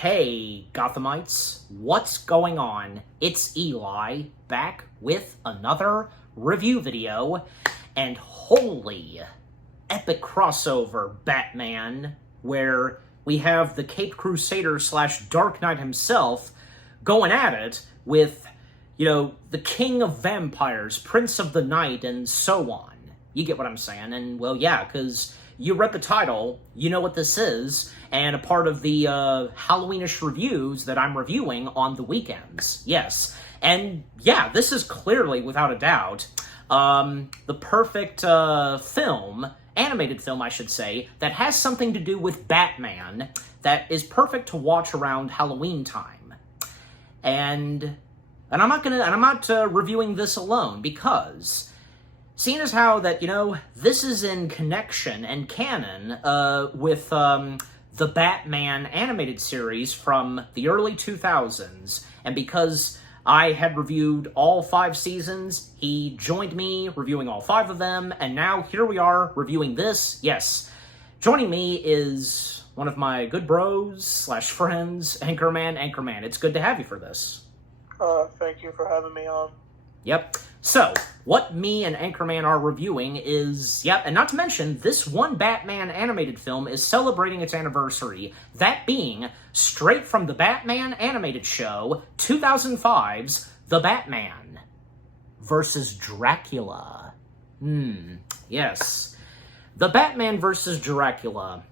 Hey, Gothamites, what's going on? It's Eli, back with another review video, and holy epic crossover Batman, where we have the Caped Crusader / Dark Knight himself going at it with, the King of Vampires, Prince of the Night, and so on. You get what I'm saying? And, well, yeah, because you read the title, you know what this is, and a part of the Halloweenish reviews that I'm reviewing on the weekends. Yes. And, yeah, this is clearly, without a doubt, the perfect animated film, I should say, that has something to do with Batman that is perfect to watch around Halloween time. And I'm not reviewing this alone, because seeing as how that, this is in connection and canon with the Batman animated series from the early 2000s, and because I had reviewed all 5 seasons, he joined me reviewing all 5 of them, and now here we are reviewing this. Yes, joining me is one of my good bros / friends, Anchorman. It's good to have you for this. Thank you for having me on. Yep. So, what me and Anchorman are reviewing is, and not to mention, this one Batman animated film is celebrating its anniversary, that being straight from the Batman animated show, 2005's The Batman versus Dracula. Yes. The Batman versus Dracula.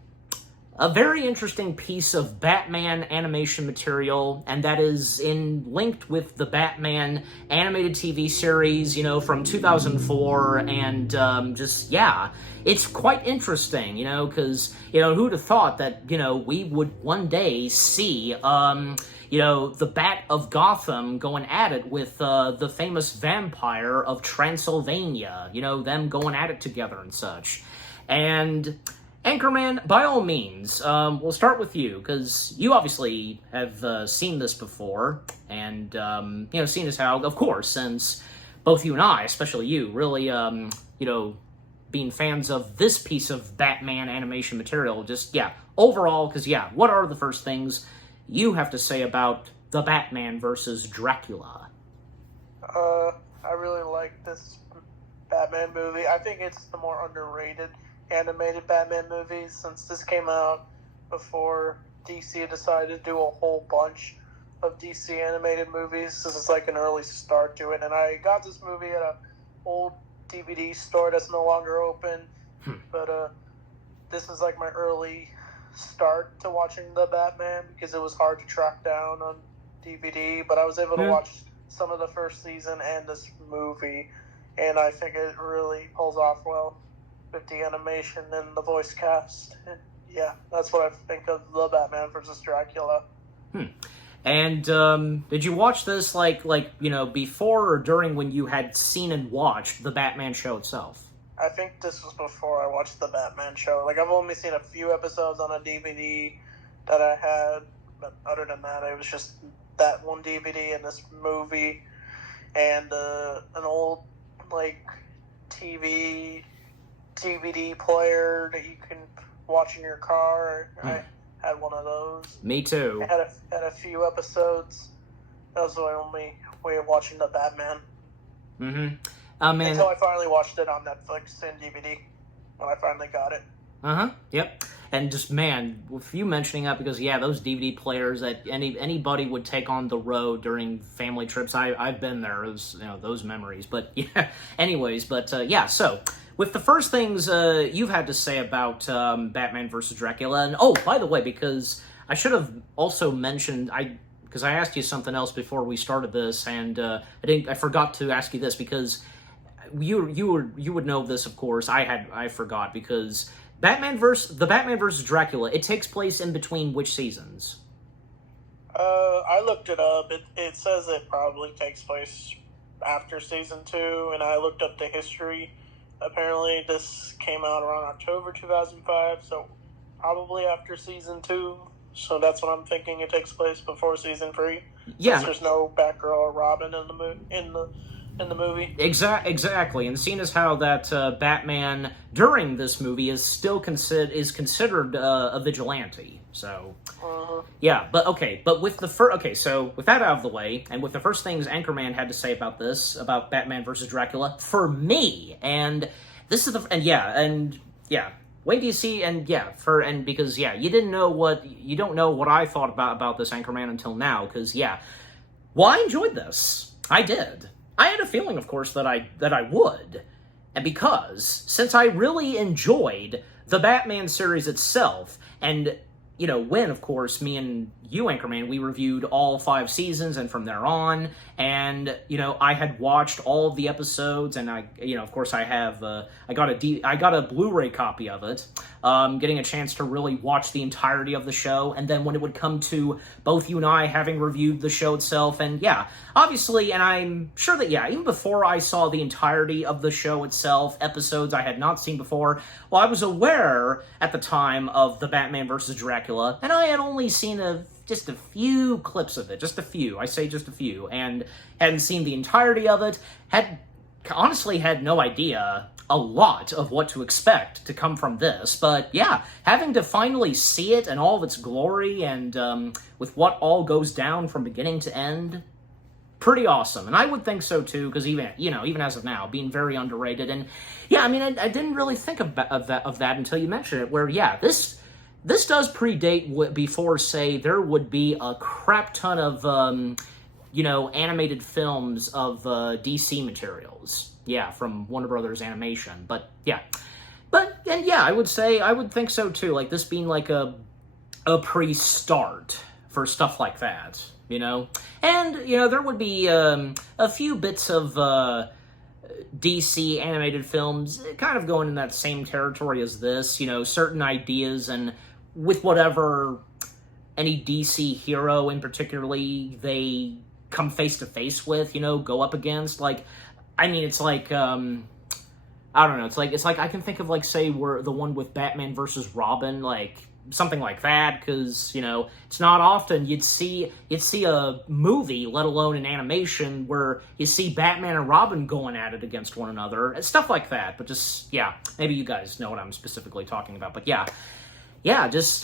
A very interesting piece of Batman animation material, and that is linked with the Batman animated TV series, from 2004, and it's quite interesting, because, who'd have thought that, we would one day see, the Bat of Gotham going at it with the famous vampire of Transylvania, them going at it together and such. And Anchorman, by all means, we'll start with you, because you obviously have seen this before, and, seen as how, of course, since both you and I, especially you, really, being fans of this piece of Batman animation material, overall, because, what are the first things you have to say about The Batman versus Dracula? I really like this Batman movie. I think it's the more underrated animated Batman movies, since this came out before DC decided to do a whole bunch of DC animated movies. This is like an early start to it, and I got this movie at an old DVD store that's no longer open, but this is like my early start to watching the Batman, because it was hard to track down on DVD, but I was able to watch some of the first season and this movie, and I think it really pulls off well with the animation and the voice cast. And that's what I think of The Batman versus Dracula. And did you watch this before or during when you had seen and watched the Batman show itself? I think this was before I watched the Batman show. I've only seen a few episodes on a DVD that I had, but other than that, it was just that one DVD and this movie, and an old DVD player that you can watch in your car. I had one of those. Me too. I had a few episodes. That was my only way of watching the Batman. Until I finally watched it on Netflix and DVD when I finally got it. Yep. And just, with you mentioning that, because, those DVD players that anybody would take on the road during family trips, I've been there, those memories. But, so, with the first things you've had to say about Batman vs. Dracula, and, by the way, because I should have also mentioned, because I asked you something else before we started this, and I forgot to ask you this, because you would know this, of course. I forgot, because The Batman vs. Dracula, it takes place in between which seasons? I looked it up. It says it probably takes place after season 2, and I looked up the history. Apparently, this came out around October 2005, so probably after season 2. So that's what I'm thinking. It takes place before season 3. Since there's no Batgirl or Robin in the movie. Exactly, and seeing as how that Batman during this movie is still considered a vigilante. So, Uh-huh. yeah, but with the so with that out of the way, and with the first things Anchorman had to say about this, about Batman versus Dracula, for me, and this is wait do you see, because you don't know what I thought about this Anchorman until now, because well, I enjoyed this. I did. I had a feeling, of course, that I would, and because since I really enjoyed the Batman series itself, and when, of course, me and you, Anchorman, we reviewed all 5 seasons, and from there on, and, I had watched all of the episodes, and of course, I have, I got a Blu-ray copy of it, getting a chance to really watch the entirety of the show, and then when it would come to both you and I having reviewed the show itself, and obviously, and I'm sure that, even before I saw the entirety of the show itself, episodes I had not seen before, well, I was aware at the time of the Batman vs. Dracula, and I had only seen just a few clips of it, just a few, I say just a few, and hadn't seen the entirety of it, honestly had no idea a lot of what to expect to come from this, but having to finally see it in all of its glory, and with what all goes down from beginning to end, pretty awesome. And I would think so too, because even as of now, being very underrated, and I didn't really think of that until you mentioned it, where this does predate before, say, there would be a crap ton of, animated films of DC materials. From Warner Brothers Animation. But I would think so too. Like, this being like a pre-start for stuff like that, And, there would be a few bits of DC animated films kind of going in that same territory as this, certain ideas, and with whatever any DC hero in particularly they come face to face with, go up against. Like, it's like, I don't know, it's like I can think of, like, say, we're the one with Batman versus Robin, like, something like that, because, it's not often you'd see a movie, let alone an animation, where you see Batman and Robin going at it against one another, and stuff like that, but just, maybe you guys know what I'm specifically talking about, but just,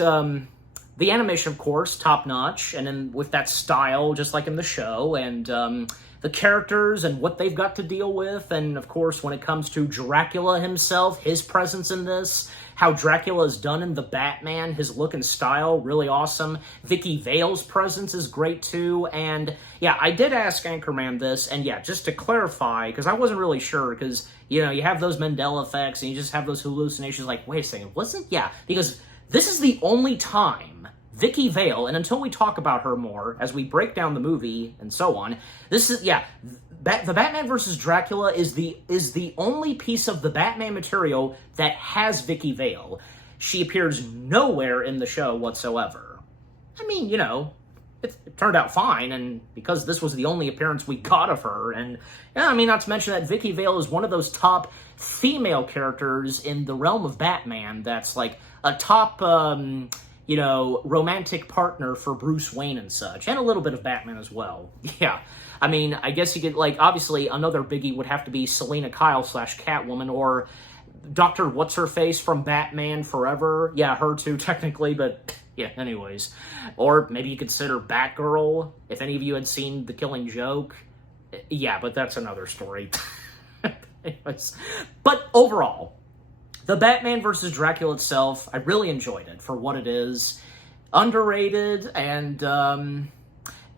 the animation, of course, top-notch, and then with that style, just like in the show, and, the characters and what they've got to deal with, and of course, when it comes to Dracula himself, his presence in this, how Dracula is done in the Batman, his look and style, really awesome. Vicky Vale's presence is great too, and I did ask Anchorman this, and just to clarify, because I wasn't really sure, because, you have those Mandela effects, and you just have those hallucinations, like, wait a second, because this is the only time Vicky Vale, and until we talk about her more, as we break down the movie and so on, this is, the Batman vs. Dracula is the only piece of the Batman material that has Vicky Vale. She appears nowhere in the show whatsoever. It turned out fine, and because this was the only appearance we got of her, and, not to mention that Vicky Vale is one of those top female characters in the realm of Batman that's, like, a top, romantic partner for Bruce Wayne and such, and a little bit of Batman as well. I guess you could, like, obviously another biggie would have to be Selena Kyle / Catwoman, or Dr. What's-Her-Face from Batman Forever. Her too, technically, but anyways. Or maybe you consider Batgirl, if any of you had seen The Killing Joke. But that's another story. Anyways. But overall, the Batman vs. Dracula itself, I really enjoyed it for what it is. Underrated, and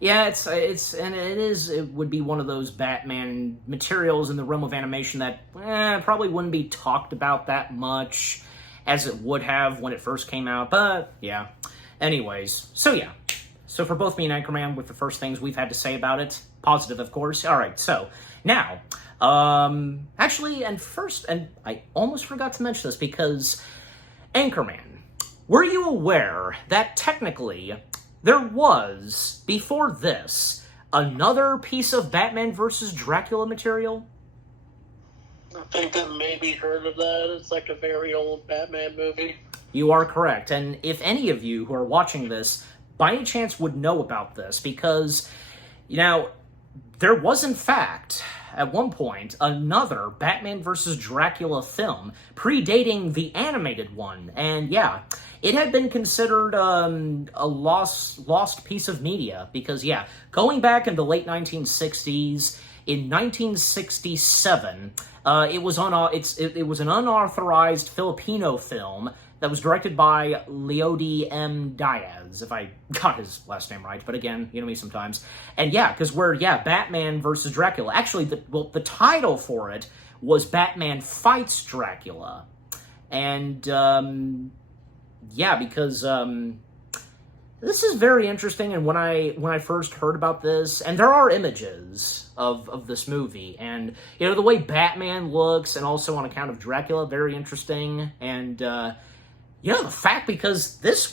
it would be one of those Batman materials in the realm of animation that probably wouldn't be talked about that much as it would have when it first came out, but anyways, so for both me and Anchorman, with the first things we've had to say about it, positive, of course. All right, so now, actually, and I almost forgot to mention this, because Anchorman, were you aware that technically there was, before this, another piece of Batman vs. Dracula material? I think I maybe heard of that. It's like a very old Batman movie. You are correct, and if any of you who are watching this by any chance would know about this, because, there was in fact, at one point, another Batman vs. Dracula film, predating the animated one. And yeah, it had been considered a lost piece of media, because yeah, going back in the late 1960s, in 1967, it was an unauthorized Filipino film that was directed by Leody M. Diaz, if I got his last name right, but again, you know me sometimes. And yeah, because Batman versus Dracula. Actually, the title for it was Batman Fights Dracula. And, yeah, because, this is very interesting, and when I first heard about this, and there are images of this movie, and, you know, the way Batman looks, and also on account of Dracula, very interesting, and, you know, the fact, because this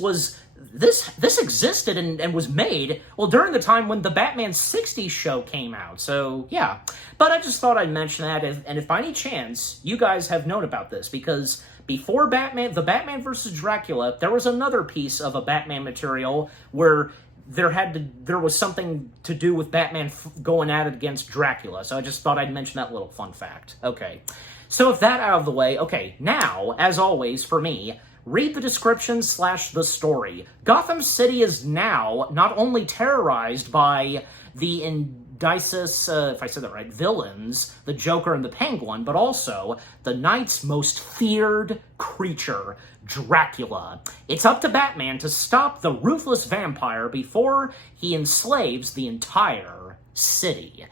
existed and was made, well, during the time when the Batman 60s show came out, so, yeah. But I just thought I'd mention that, and if by any chance you guys have known about this, because before the Batman vs. Dracula, there was another piece of a Batman material where there was something to do with Batman going at it against Dracula, so I just thought I'd mention that little fun fact. Okay, so with that out of the way, okay, now, as always, for me, read the description / the story. Gotham City is now not only terrorized by the indices, if I said that right, villains, the Joker and the Penguin, but also the night's most feared creature, Dracula. It's up to Batman to stop the ruthless vampire before he enslaves the entire city.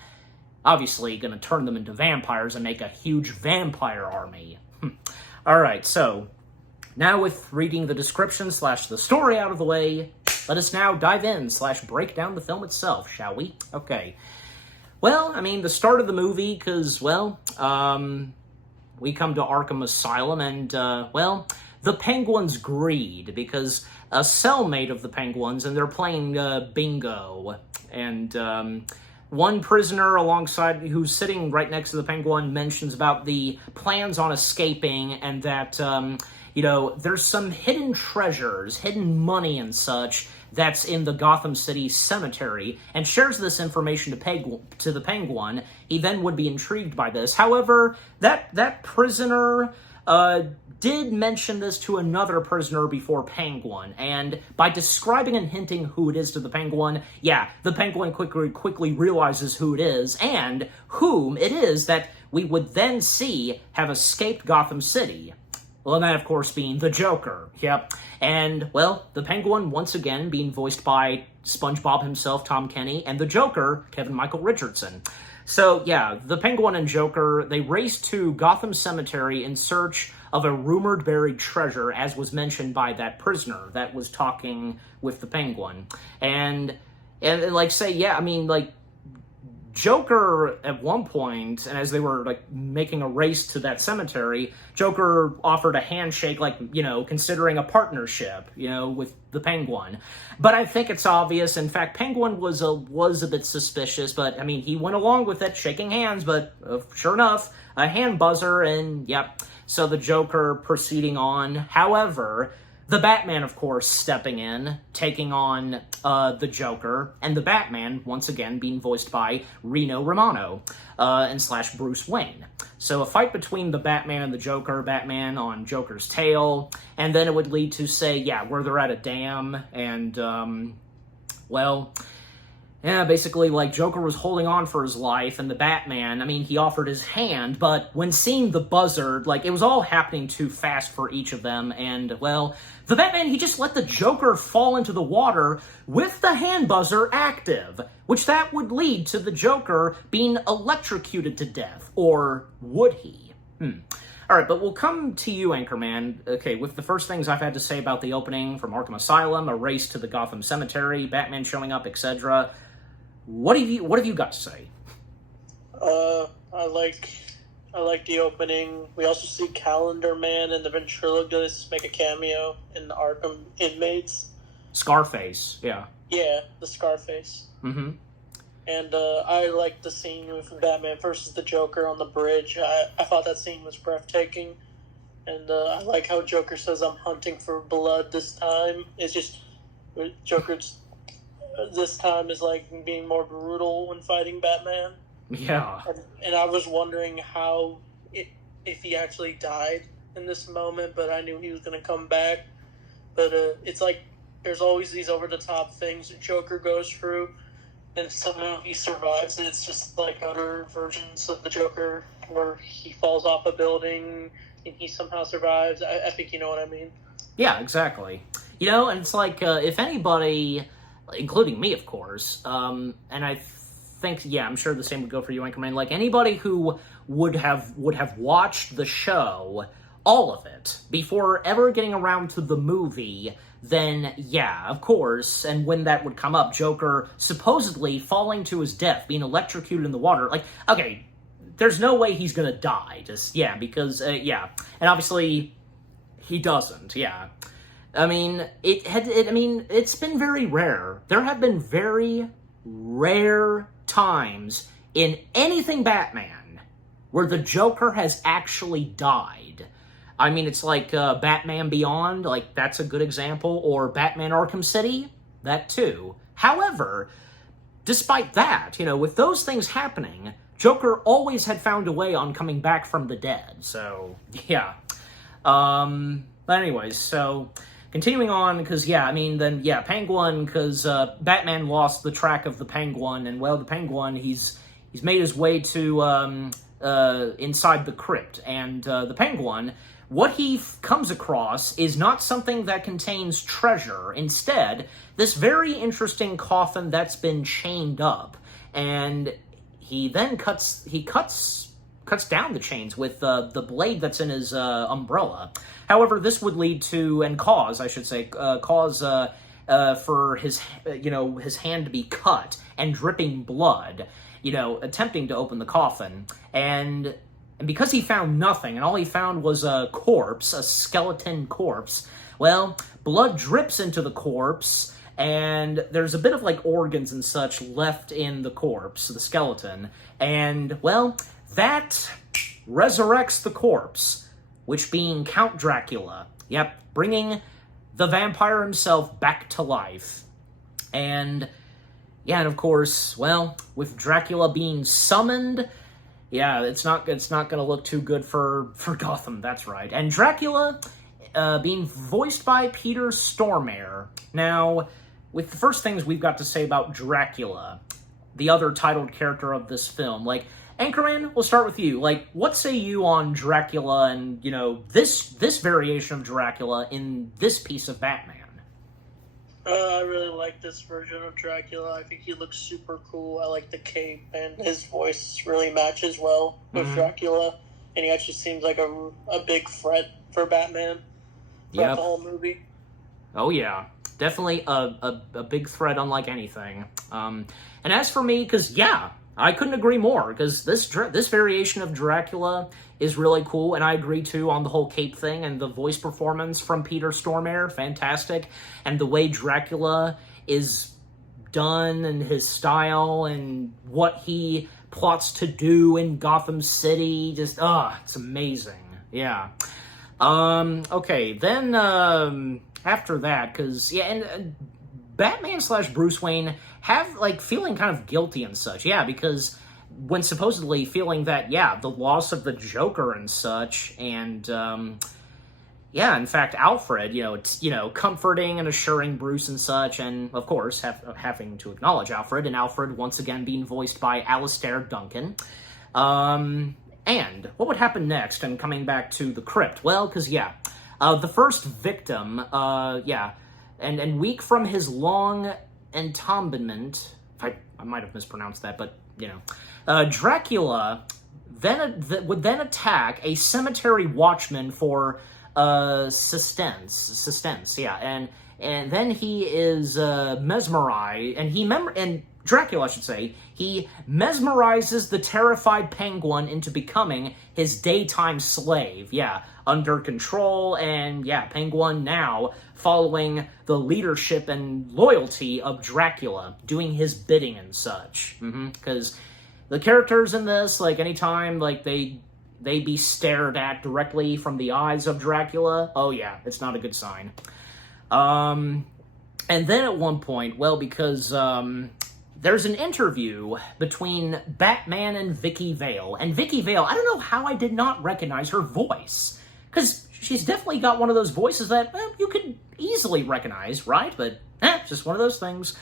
Obviously, gonna turn them into vampires and make a huge vampire army. Alright, so now with reading the description / the story out of the way, let us now dive in / break down the film itself, shall we? Okay. Well, I mean, the start of the movie, because, well, we come to Arkham Asylum, and, well, the Penguin's greed, because a cellmate of the Penguins, and they're playing bingo, and one prisoner alongside, who's sitting right next to the Penguin, mentions about the plans on escaping, and that, you know, there's some hidden treasures, hidden money and such, that's in the Gotham City cemetery, and shares this information to the Penguin. He then would be intrigued by this. However, that prisoner did mention this to another prisoner before Penguin, and by describing and hinting who it is to the Penguin, yeah, the Penguin quickly realizes who it is, and whom it is that we would then see have escaped Gotham City. Well, and that, of course, being the Joker. Yep. And, well, the Penguin, once again, being voiced by SpongeBob himself, Tom Kenny, and the Joker, Kevin Michael Richardson. So, yeah, the Penguin and Joker, they race to Gotham Cemetery in search of a rumored buried treasure, as was mentioned by that prisoner that was talking with the Penguin. And like, say, yeah, I mean, like, Joker, at one point, and as they were, like, making a race to that cemetery, Joker offered a handshake, like, you know, considering a partnership, you know, with the Penguin. But I think it's obvious. In fact, Penguin was a bit suspicious, but, I mean, he went along with it, shaking hands, but sure enough, a hand buzzer, and, yep, so the Joker proceeding on. However, the Batman, of course, stepping in, taking on the Joker, and the Batman, once again, being voiced by Reno Romano, and / Bruce Wayne. So a fight between the Batman and the Joker, Batman on Joker's tail, and then it would lead to, say, yeah, where they're at a dam, and, well, yeah, basically, like, Joker was holding on for his life, and the Batman, I mean, he offered his hand, but when seeing the buzzard, like, it was all happening too fast for each of them, and, well, the Batman, he just let the Joker fall into the water with the hand buzzer active, which that would lead to the Joker being electrocuted to death, or would he? Alright, but we'll come to you, Anchorman. Okay, with the first things I've had to say about the opening from Arkham Asylum, a race to the Gotham Cemetery, Batman showing up, etc., what have you got to say? I like the opening. We also see Calendar Man and the ventriloquist make a cameo in the Arkham Inmates. Scarface, yeah. Yeah, the Scarface. Mm-hmm. And I like the scene with Batman versus the Joker on the bridge. I thought that scene was breathtaking. And I like how Joker says, "I'm hunting for blood this time." It's just, Joker's this time is like being more brutal when fighting Batman. Yeah. And I was wondering if he actually died in this moment, but I knew he was going to come back. But it's like there's always these over the top things that Joker goes through, and somehow he survives. And it's just like other versions of the Joker where he falls off a building and he somehow survives. I think you know what I mean. Yeah, exactly. And it's like, if anybody, including me, of course, and I think, yeah, I'm sure the same would go for you, Anchorman, like anybody who would have watched the show, all of it, before ever getting around to the movie, then, yeah, of course, and when that would come up, Joker supposedly falling to his death, being electrocuted in the water, like, okay, there's no way he's gonna die, just, yeah, because, yeah, and obviously, he doesn't, yeah. I mean, it's been very rare. There have been very rare times in anything Batman where the Joker has actually died. I mean, it's like Batman Beyond, like, that's a good example, or Batman Arkham City, that too. However, despite that, with those things happening, Joker always had found a way on coming back from the dead, so, yeah. But anyways, so, continuing on, because, yeah, I mean, then, yeah, Penguin, because Batman lost the track of the Penguin, and, well, the Penguin, he's made his way to, inside the crypt, and the Penguin, what he comes across is not something that contains treasure. Instead, this very interesting coffin that's been chained up, and he then cuts down the chains with the blade that's in his umbrella. However, this would lead to, and cause, I should say, for his, his hand to be cut and dripping blood, attempting to open the coffin. And because he found nothing, and all he found was a corpse, a skeleton corpse, well, blood drips into the corpse, and there's a bit of, like, organs and such left in the corpse, the skeleton, and, well, that resurrects the corpse, which being Count Dracula. Yep, bringing the vampire himself back to life. And, yeah, and of course, well, with Dracula being summoned, yeah, it's not going to look too good for Gotham, that's right. And Dracula being voiced by Peter Stormare. Now, with the first things we've got to say about Dracula, the other titled character of this film, like, Anchorman, we'll start with you. Like, what say you on Dracula and, this variation of Dracula in this piece of Batman? I really like this version of Dracula. I think he looks super cool. I like the cape, and his voice really matches well with Dracula. And he actually seems like a big threat for Batman throughout the whole movie. Oh, yeah. Definitely a big threat unlike anything. And as for me, because, yeah, I couldn't agree more, because this variation of Dracula is really cool, and I agree, too, on the whole cape thing, and the voice performance from Peter Stormare, fantastic, and the way Dracula is done, and his style, and what he plots to do in Gotham City, just, it's amazing, yeah. Okay, then, after that, because, yeah, and Batman / Bruce Wayne have, like, feeling kind of guilty and such, yeah, because when supposedly feeling that, yeah, the loss of the Joker and such, and, yeah, in fact, Alfred, it's, comforting and assuring Bruce and such, and, of course, having to acknowledge Alfred, and Alfred once again being voiced by Alastair Duncan. And what would happen next, and coming back to the crypt? Well, because, yeah, the first victim, yeah, and weak from his long entombment, I might have mispronounced that, but, Dracula would then attack a cemetery watchman for sustenance, yeah, and then he is mesmerized, and Dracula, I should say, he mesmerizes the terrified Penguin into becoming his daytime slave, yeah, under control, and yeah, Penguin now following the leadership and loyalty of Dracula, doing his bidding and such, because the characters in this, like, anytime, like, they be stared at directly from the eyes of Dracula, oh yeah, it's not a good sign. And then at one point, well, because, there's an interview between Batman and Vicky Vale. And Vicky Vale, I don't know how I did not recognize her voice. Because she's definitely got one of those voices that you could easily recognize, right? But, just one of those things.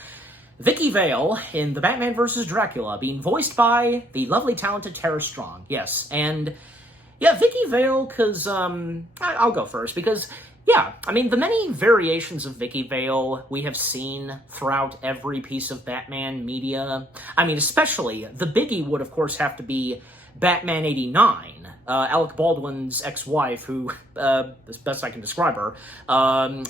Vicky Vale in The Batman vs. Dracula, being voiced by the lovely, talented Tara Strong. Yes, and, yeah, Vicky Vale, because, I'll go first, because... yeah, I mean, the many variations of Vicky Vale we have seen throughout every piece of Batman media, I mean, especially, the biggie would, of course, have to be Batman 89, Alec Baldwin's ex-wife, who, as best I can describe her,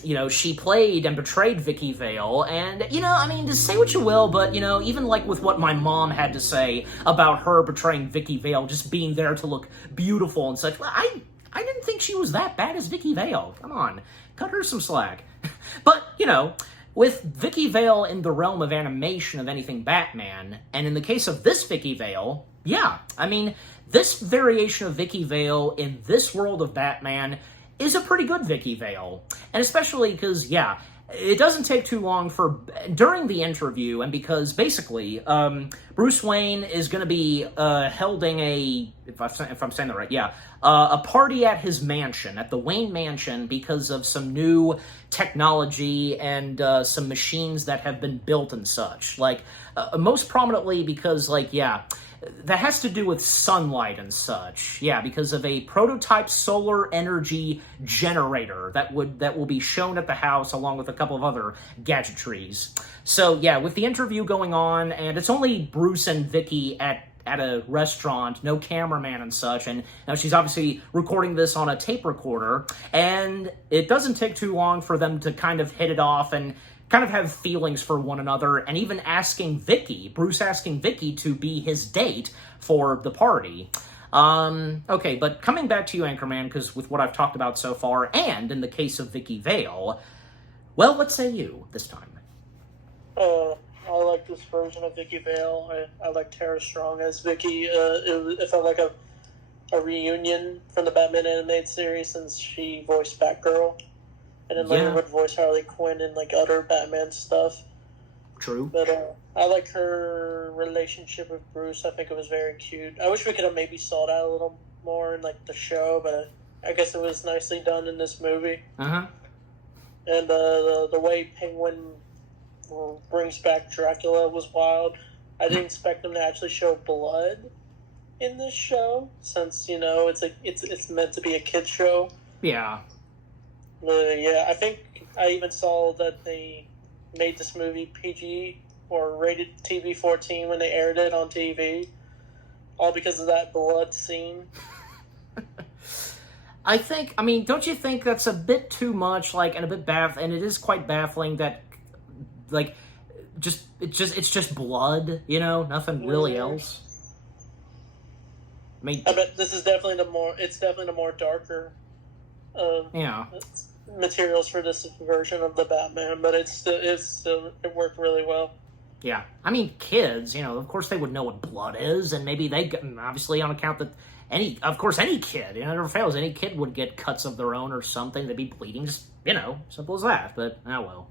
you know, she played and portrayed Vicky Vale, and, you know, I mean, just say what you will, but, you know, even, like, with what my mom had to say about her portraying Vicky Vale, just being there to look beautiful and such, well, I didn't think she was that bad as Vicky Vale. Come on, cut her some slack. But, you know, with Vicky Vale in the realm of animation of anything Batman, and in the case of this Vicky Vale, yeah, I mean, this variation of Vicky Vale in this world of Batman is a pretty good Vicky Vale. And especially because, yeah, it doesn't take too long for, during the interview, and because basically, Bruce Wayne is going to be holding a, if I'm saying that right, yeah, a party at his mansion, at the Wayne Mansion, because of some new technology and some machines that have been built and such. Like, most prominently because, like, yeah, that has to do with sunlight and such. Yeah, because of a prototype solar energy generator that will be shown at the house along with a couple of other gadgetries. So yeah, with the interview going on, and it's only Bruce and Vicky at a restaurant, no cameraman and such, and now she's obviously recording this on a tape recorder, and it doesn't take too long for them to kind of hit it off and kind of have feelings for one another, and even Bruce asking Vicky to be his date for the party. Okay, but coming back to you, Anchorman, because with what I've talked about so far, and in the case of Vicky Vale, well, what say you this time? I like this version of Vicky Vale. I like Tara Strong as Vicky. It felt like a reunion from the Batman animated series since she voiced Batgirl. And then later would voice Harley Quinn in, like, other Batman stuff. True. But I like her relationship with Bruce. I think it was very cute. I wish we could have maybe saw that a little more in, like, the show, but I guess it was nicely done in this movie. Uh-huh. And the way Penguin brings back Dracula was wild. I didn't expect them to actually show blood in this show, since, you know, it's meant to be a kid's show. Yeah. Yeah, I think I even saw that they made this movie PG or rated TV-14 when they aired it on TV, all because of that blood scene. I mean, don't you think that's a bit too much, like, and a bit and it is quite baffling that, like, it's just blood, you know, nothing really else. I mean, I bet this is definitely the more darker materials for this version of the Batman, but it worked really well. Yeah, I mean, kids, you know, of course they would know what blood is, and maybe obviously on account that any kid, you know, it never fails, any kid would get cuts of their own or something, they'd be bleeding, just, you know, simple as that, but, oh well.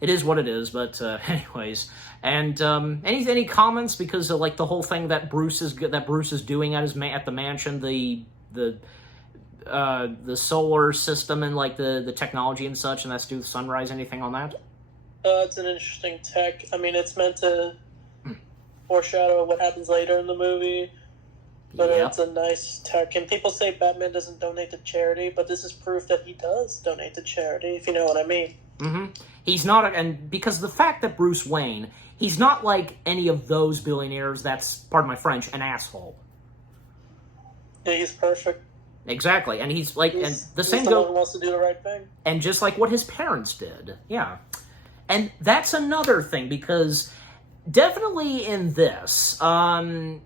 It is what it is, but, anyways, and, any comments, because of, like, the whole thing that Bruce is doing at the mansion, the solar system and, like, the technology and such, and that's to do with Sunrise, anything on that? It's an interesting tech. I mean, it's meant to foreshadow what happens later in the movie, but it's a nice tech. And people say Batman doesn't donate to charity, but this is proof that he does donate to charity, if you know what I mean. Mm-hmm. He's not, and because the fact that Bruce Wayne, he's not like any of those billionaires that's, pardon my French, an asshole. Yeah, he's perfect. Exactly, and he's like, and the same goes. Wants to do the right thing, and just like what his parents did, yeah. And that's another thing, because definitely in this, the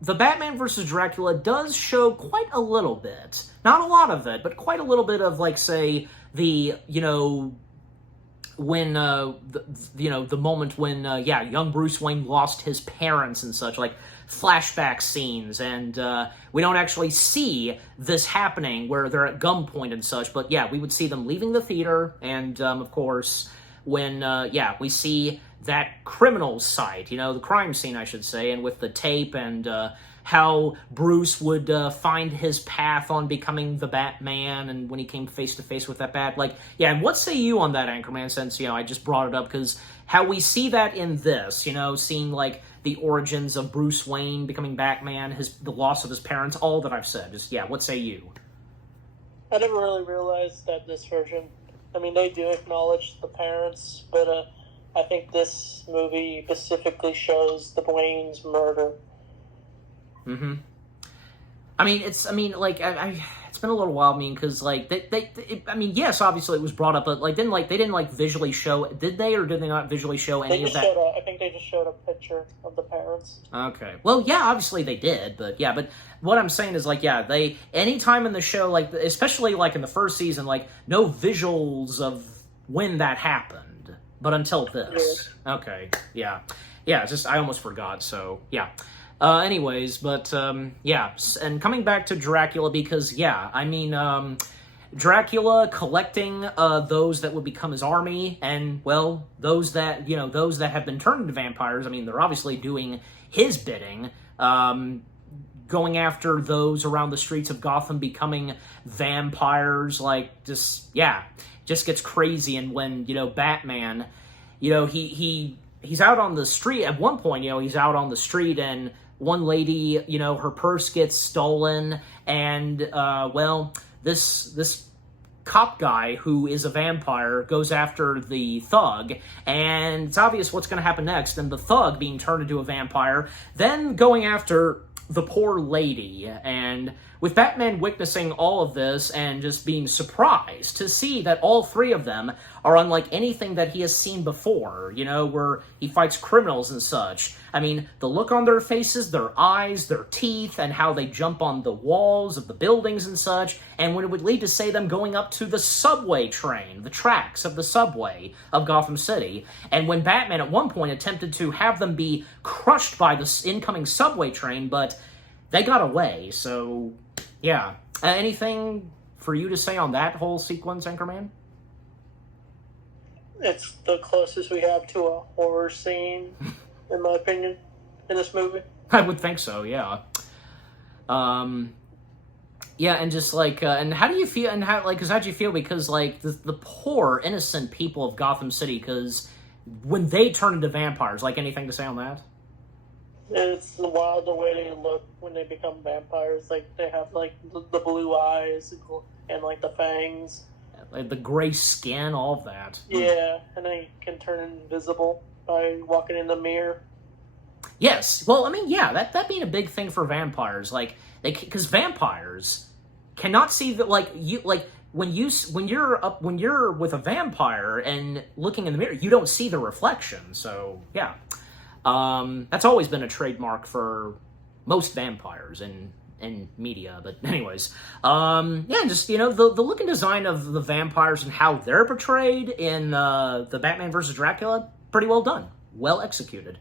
Batman vs. Dracula does show quite a little bit, not a lot of it, but quite a little bit of, like, say, the, you know, when, the moment when, young Bruce Wayne lost his parents and such, like, flashback scenes, and we don't actually see this happening where they're at gunpoint and such, but yeah, we would see them leaving the theater, and of course, when we see that criminal site, the crime scene, I should say, and with the tape and how Bruce would find his path on becoming the Batman, and when he came face to face with that bat. And what say you on that, Anchorman, since, I just brought it up, because how we see that in this, seeing, the origins of Bruce Wayne becoming Batman, the loss of his parents, all that I've said. Just, what say you? I never really realized that this version, they do acknowledge the parents, but I think this movie specifically shows the Wayne's murder. Mm-hmm. It's been a little while, because, yes, obviously it was brought up, but, they didn't visually show, did they, or did they not visually show any of that? I think they just showed a picture of the parents. Okay. Well, yeah, obviously they did, but what I'm saying is, anytime in the show, especially, in the first season, no visuals of when that happened, but until this. Yeah. Okay, yeah. Yeah, it's just, I almost forgot, so, yeah. Anyways, but, and coming back to Dracula, because, Dracula collecting, those that would become his army, and, well, those that have been turned into vampires, they're obviously doing his bidding, going after those around the streets of Gotham becoming vampires, just gets crazy, and when, Batman, he's out on the street, at one point, he's out on the street, and one lady, her purse gets stolen, and, this cop guy who is a vampire goes after the thug, and it's obvious what's going to happen next, and the thug being turned into a vampire, then going after the poor lady, and with Batman witnessing all of this and just being surprised to see that all three of them are unlike anything that he has seen before, where he fights criminals and such. The look on their faces, their eyes, their teeth, and how they jump on the walls of the buildings and such, and when it would lead to, say, them going up to the subway train, the tracks of the subway of Gotham City, and when Batman at one point attempted to have them be crushed by the incoming subway train, but they got away, so, yeah. Anything for you to say on that whole sequence, Anchorman? It's the closest we have to a horror scene, in my opinion, in this movie. I would think so, yeah. And just, and how do you feel, and how do you feel, because, the poor, innocent people of Gotham City, because when they turn into vampires, anything to say on that? It's wild the way they look when they become vampires. They have, the blue eyes and, the fangs. The gray skin, all of that. Yeah, and they can turn invisible by walking in the mirror. Yes, well, that being a big thing for vampires, because vampires cannot see that, when you're with a vampire and looking in the mirror, you don't see the reflection, so, yeah. That's always been a trademark for most vampires in media, but anyways. Just, the look and design of the vampires and how they're portrayed in the Batman vs. Dracula, pretty well done. Well executed.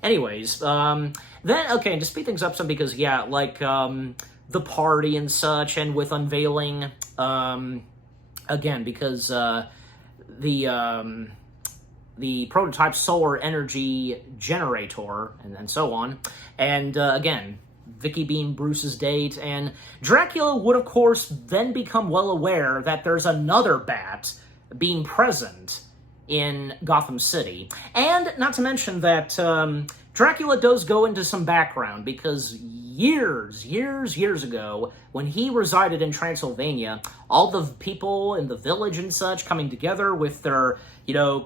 Anyways, then, okay, to speed things up some, because, the party and such, and with unveiling, again, because, the prototype solar energy generator, and so on. And, again, Vicky being Bruce's date, and Dracula would, of course, then become well aware that there's another bat being present in Gotham City. And not to mention that Dracula does go into some background, because years ago, when he resided in Transylvania, all the people in the village and such coming together with their,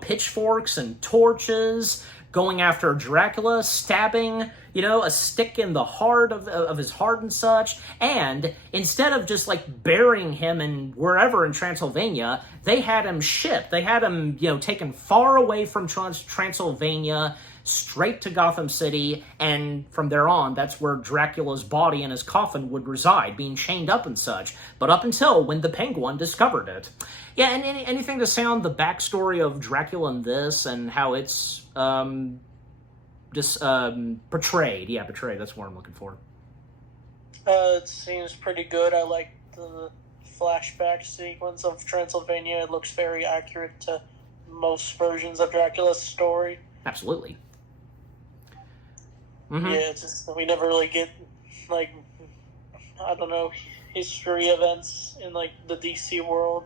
pitchforks and torches, going after Dracula, stabbing, a stick in the heart of his heart and such, and instead of just, burying him in wherever in Transylvania, they had him shipped. They had him, taken far away from Transylvania, straight to Gotham City, and from there on, that's where Dracula's body and his coffin would reside, being chained up and such, but up until when the Penguin discovered it. Yeah, and anything to say on the backstory of Dracula in this, and how it's, portrayed. Yeah, portrayed, that's what I'm looking for. It seems pretty good. I like the flashback sequence of Transylvania. It looks very accurate to most versions of Dracula's story. Absolutely. Yeah, it's just we never really get, like, I don't know, history events in, like, the DC world.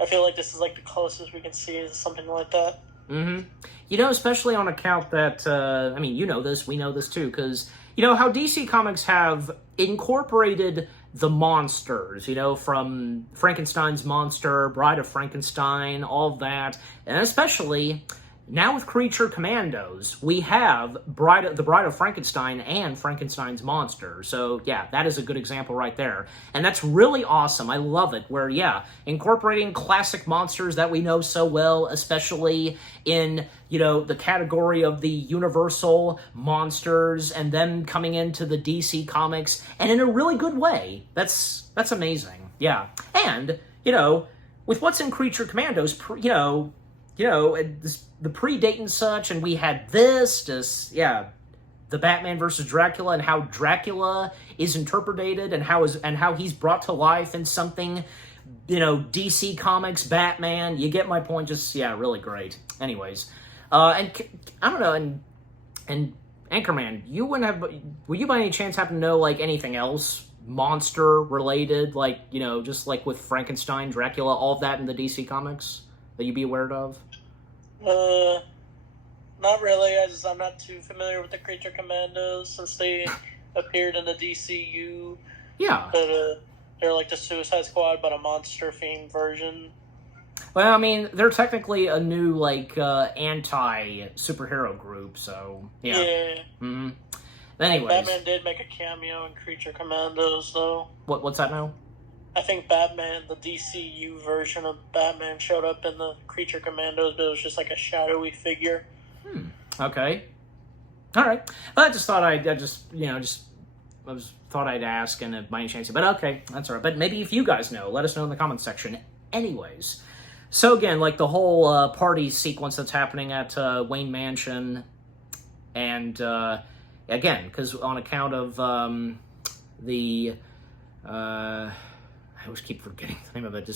I feel like this is, like, the closest we can see is something like that. You know, especially on account that, I mean, you know this, we know this too, because, you know, how DC Comics have incorporated the monsters, you know, from Frankenstein's monster, Bride of Frankenstein, all of that, and especially now with Creature Commandos, we have the Bride of Frankenstein and Frankenstein's monster. So, yeah, that is a good example right there. And that's really awesome. I love it, where, yeah, incorporating classic monsters that we know so well, especially in, you know, the category of the Universal monsters, and them coming into the DC Comics, and in a really good way. That's amazing. Yeah. And, you know, with what's in Creature Commandos, the pre-date and such, and we had the Batman versus Dracula, and how Dracula is interpreted, and how he's brought to life in something, you know, DC Comics, Batman. You get my point. Just, yeah, really great. Anyways, and I don't know, and Anchorman, would you by any chance happen to know, like, anything else monster related, like, you know, just like with Frankenstein, Dracula, all of that in the DC Comics that you'd be aware of? Not really. I'm not too familiar with the Creature Commandos since they appeared in the DCU. Yeah. But they're like the Suicide Squad, but a monster-themed version. Well, I mean, they're technically a new, like, anti-superhero group, so, yeah. Yeah. Mm-hmm. Anyways. Batman did make a cameo in Creature Commandos, though. What's that now? I think Batman, the DCU version of Batman, showed up in the Creature Commandos, but it was just like a shadowy figure. Okay. All right. Well, I just thought thought I'd ask, and by any chance, but okay, that's all right. But maybe if you guys know, let us know in the comments section. Anyways, so again, like the whole party sequence that's happening at Wayne Mansion, and again, because on account of the I always keep forgetting the name of it.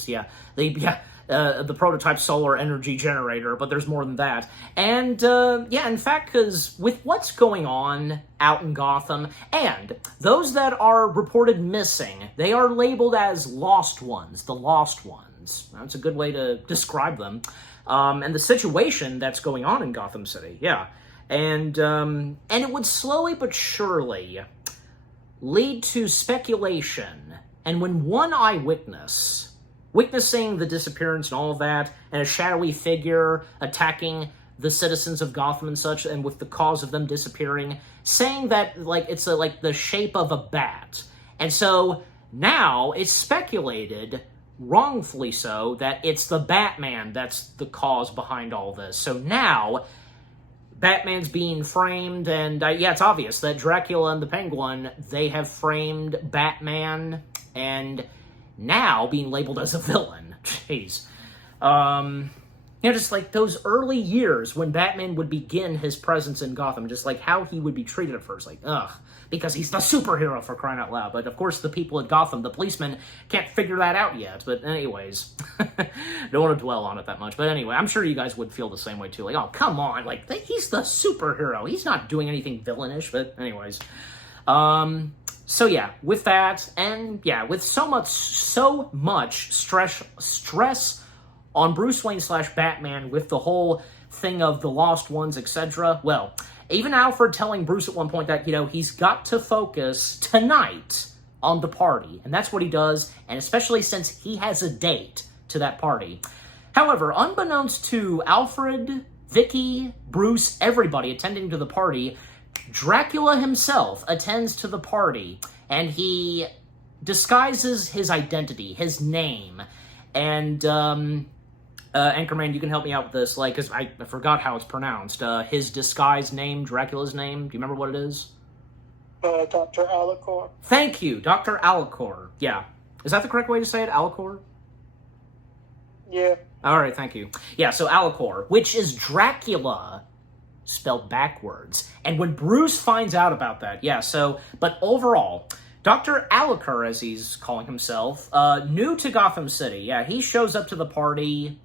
The prototype solar energy generator, but there's more than that. And, in fact, because with what's going on out in Gotham, and those that are reported missing, they are labeled as lost ones, the lost ones. That's a good way to describe them. And the situation that's going on in Gotham City, yeah. And it would slowly but surely lead to speculation. And when one eyewitness, witnessing the disappearance and all of that, and a shadowy figure attacking the citizens of Gotham and such, and with the cause of them disappearing, saying that, like, it's like the shape of a bat. And so now it's speculated, wrongfully so, that it's the Batman that's the cause behind all this. So now Batman's being framed, and it's obvious that Dracula and the Penguin, they have framed Batman, and now being labeled as a villain. Jeez. Just like those early years when Batman would begin his presence in Gotham, just like how he would be treated at first, like, ugh, because he's the superhero, for crying out loud. But of course the people at Gotham, the policemen, can't figure that out yet. But anyways, don't want to dwell on it that much. But anyway, I'm sure you guys would feel the same way too. Like, oh, come on, like, he's the superhero. He's not doing anything villainish. But anyways, so yeah, with that, and yeah, with so much stress on Bruce Wayne / Batman with the whole thing of the lost ones, etc. Well, even Alfred telling Bruce at one point that, you know, he's got to focus tonight on the party, and that's what he does, and especially since he has a date to that party. However, unbeknownst to Alfred, Vicky, Bruce, everybody attending to the party, Dracula himself attends to the party, and he disguises his identity, his name, and, Anchorman, you can help me out with this, like, because I forgot how it's pronounced. His disguised name, Dracula's name, do you remember what it is? Dr. Alicor. Thank you, Dr. Alicor. Yeah. Is that the correct way to say it, Alicor? Yeah. Alright, thank you. Yeah, so Alicor, which is Dracula spelled backwards. And when Bruce finds out about that, but overall, Dr. Alicor, as he's calling himself, new to Gotham City, he shows up to the party,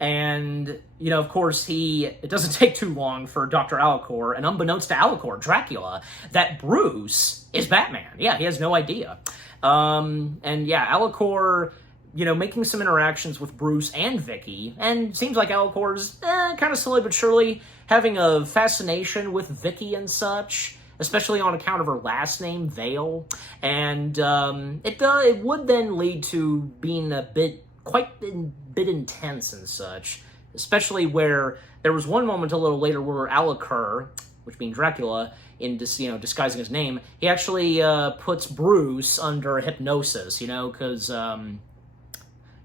And, of course, it doesn't take too long for Dr. Alucor, and unbeknownst to Alucor, Dracula, that Bruce is Batman. Yeah, he has no idea. And yeah, Alucor, making some interactions with Bruce and Vicky, and seems like Alucor's kind of slowly but surely having a fascination with Vicky and such, especially on account of her last name, Vale. And it would then lead to being quite a bit intense and such, especially where there was one moment a little later where Alucor, which being Dracula, in disguising his name, he actually puts Bruce under hypnosis, because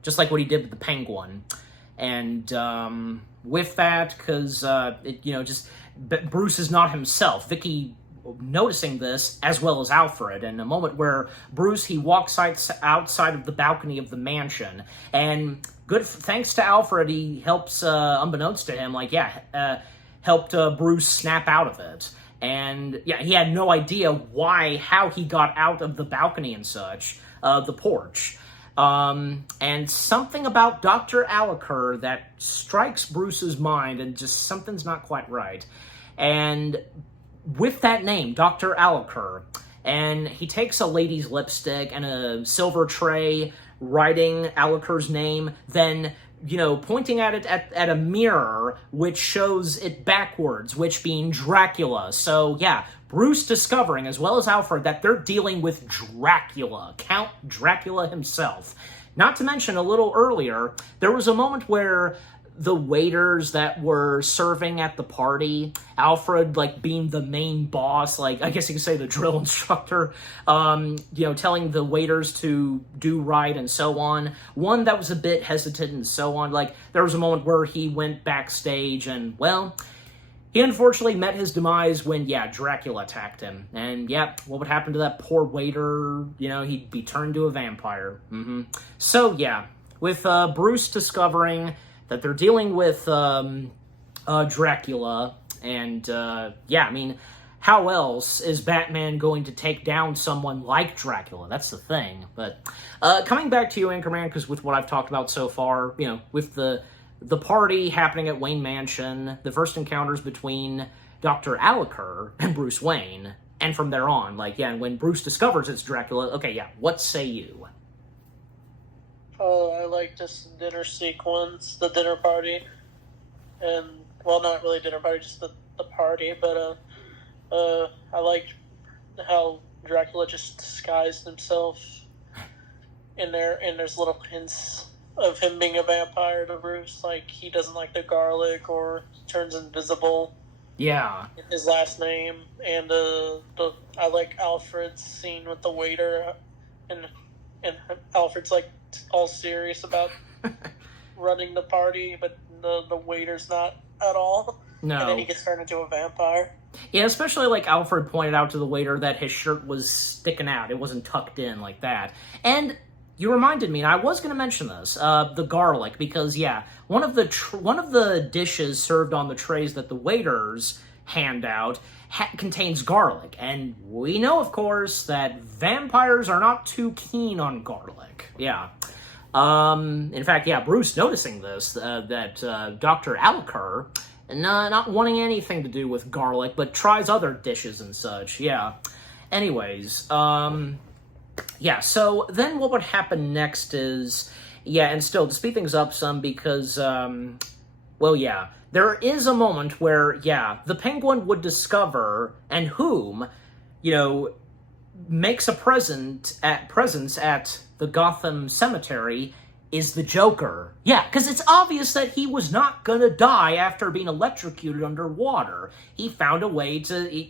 just like what he did with the Penguin. And with that, because Bruce is not himself. Vicky noticing this, as well as Alfred, in a moment where Bruce, he walks outside of the balcony of the mansion, and thanks to Alfred, he helps, unbeknownst to him, helped Bruce snap out of it. And yeah, he had no idea how he got out of the balcony and such, the porch. And something about Dr. Alucor that strikes Bruce's mind, and just something's not quite right. And with that name, Dr. Alucor, and he takes a lady's lipstick and a silver tray, writing Alucor's name, then, pointing at it at a mirror, which shows it backwards, which being Dracula. So, yeah, Bruce discovering, as well as Alfred, that they're dealing with Dracula, Count Dracula himself. Not to mention, a little earlier, there was a moment where the waiters that were serving at the party, Alfred, being the main boss, I guess you could say the drill instructor, telling the waiters to do right and so on. One that was a bit hesitant and so on. There was a moment where he went backstage and, well, he unfortunately met his demise when, Dracula attacked him. And, what would happen to that poor waiter? He'd be turned to a vampire. So, with Bruce discovering that they're dealing with Dracula, and how else is Batman going to take down someone like Dracula? That's the thing. But coming back to you, Anchorman, because with what I've talked about so far, with the party happening at Wayne Mansion, the first encounters between Dr. Alucor and Bruce Wayne, and from there on, and when Bruce discovers it's Dracula, what say you? I like this dinner sequence, the dinner party, and, well, not really dinner party, just the party, but, I liked how Dracula just disguised himself in there, and there's little hints of him being a vampire to Bruce, he doesn't like the garlic, or turns invisible. Yeah. His last name, and I like Alfred's scene with the waiter, and Alfred's, all serious about running the party, but the waiter's not at all. No. And then he gets turned into a vampire. Yeah, especially Alfred pointed out to the waiter that his shirt was sticking out. It wasn't tucked in like that. And you reminded me, and I was going to mention this, the garlic, because, one of the dishes served on the trays that the waiters hand out contains garlic. And we know, of course, that vampires are not too keen on garlic. Yeah. In fact, Bruce noticing this, that Dr. Alucor, not wanting anything to do with garlic, but tries other dishes and such. Yeah. Anyways, so then what would happen next is, and still, to speed things up some, because, there is a moment where, the Penguin would discover, and whom, makes a presence at the Gotham Cemetery is the Joker. Yeah, because it's obvious that he was not gonna die after being electrocuted underwater. He found a way to, he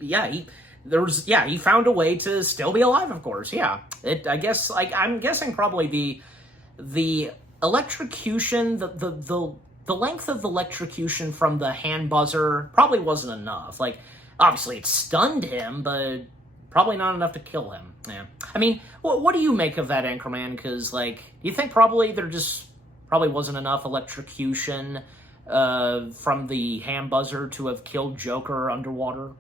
found a way to still be alive, of course, I'm guessing probably the electrocution, the length of the electrocution from the hand buzzer probably wasn't enough. Obviously it stunned him, but probably not enough to kill him. Yeah. I mean, what do you make of that, Anchorman? Because, do you think probably wasn't enough electrocution from the hand buzzer to have killed Joker underwater?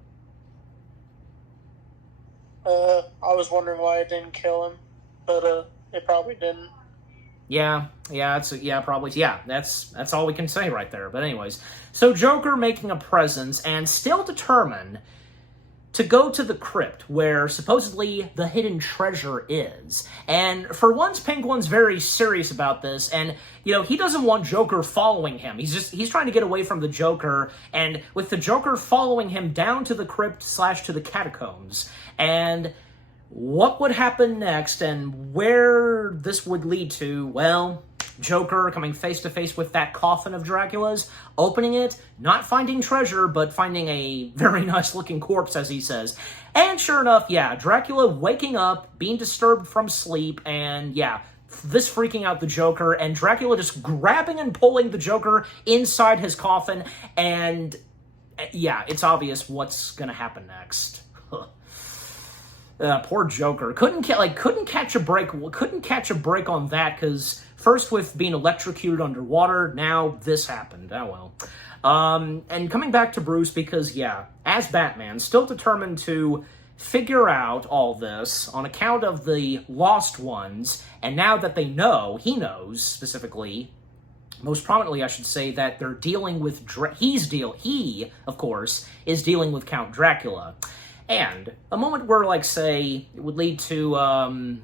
I was wondering why it didn't kill him, but it probably didn't. Probably. Yeah, that's all we can say right there. But anyways, so Joker making a presence and still determined to go to the crypt where supposedly the hidden treasure is. And for once, Penguin's very serious about this, and, he doesn't want Joker following him. He's trying to get away from the Joker, and with the Joker following him down to the crypt / to the catacombs. And what would happen next and where this would lead to, well, Joker coming face to face with that coffin of Dracula's, opening it, not finding treasure, but finding a very nice looking corpse, as he says. And sure enough, Dracula waking up, being disturbed from sleep, and this freaking out the Joker, and Dracula just grabbing and pulling the Joker inside his coffin, and it's obvious what's gonna happen next. Poor Joker couldn't catch a break on that, because first with being electrocuted underwater, now this happened. Oh well. And coming back to Bruce, because as Batman, still determined to figure out all this on account of the lost ones, and now that he knows specifically, most prominently I should say, that they're dealing with he of course is dealing with Count Dracula. And a moment where, say, it would lead to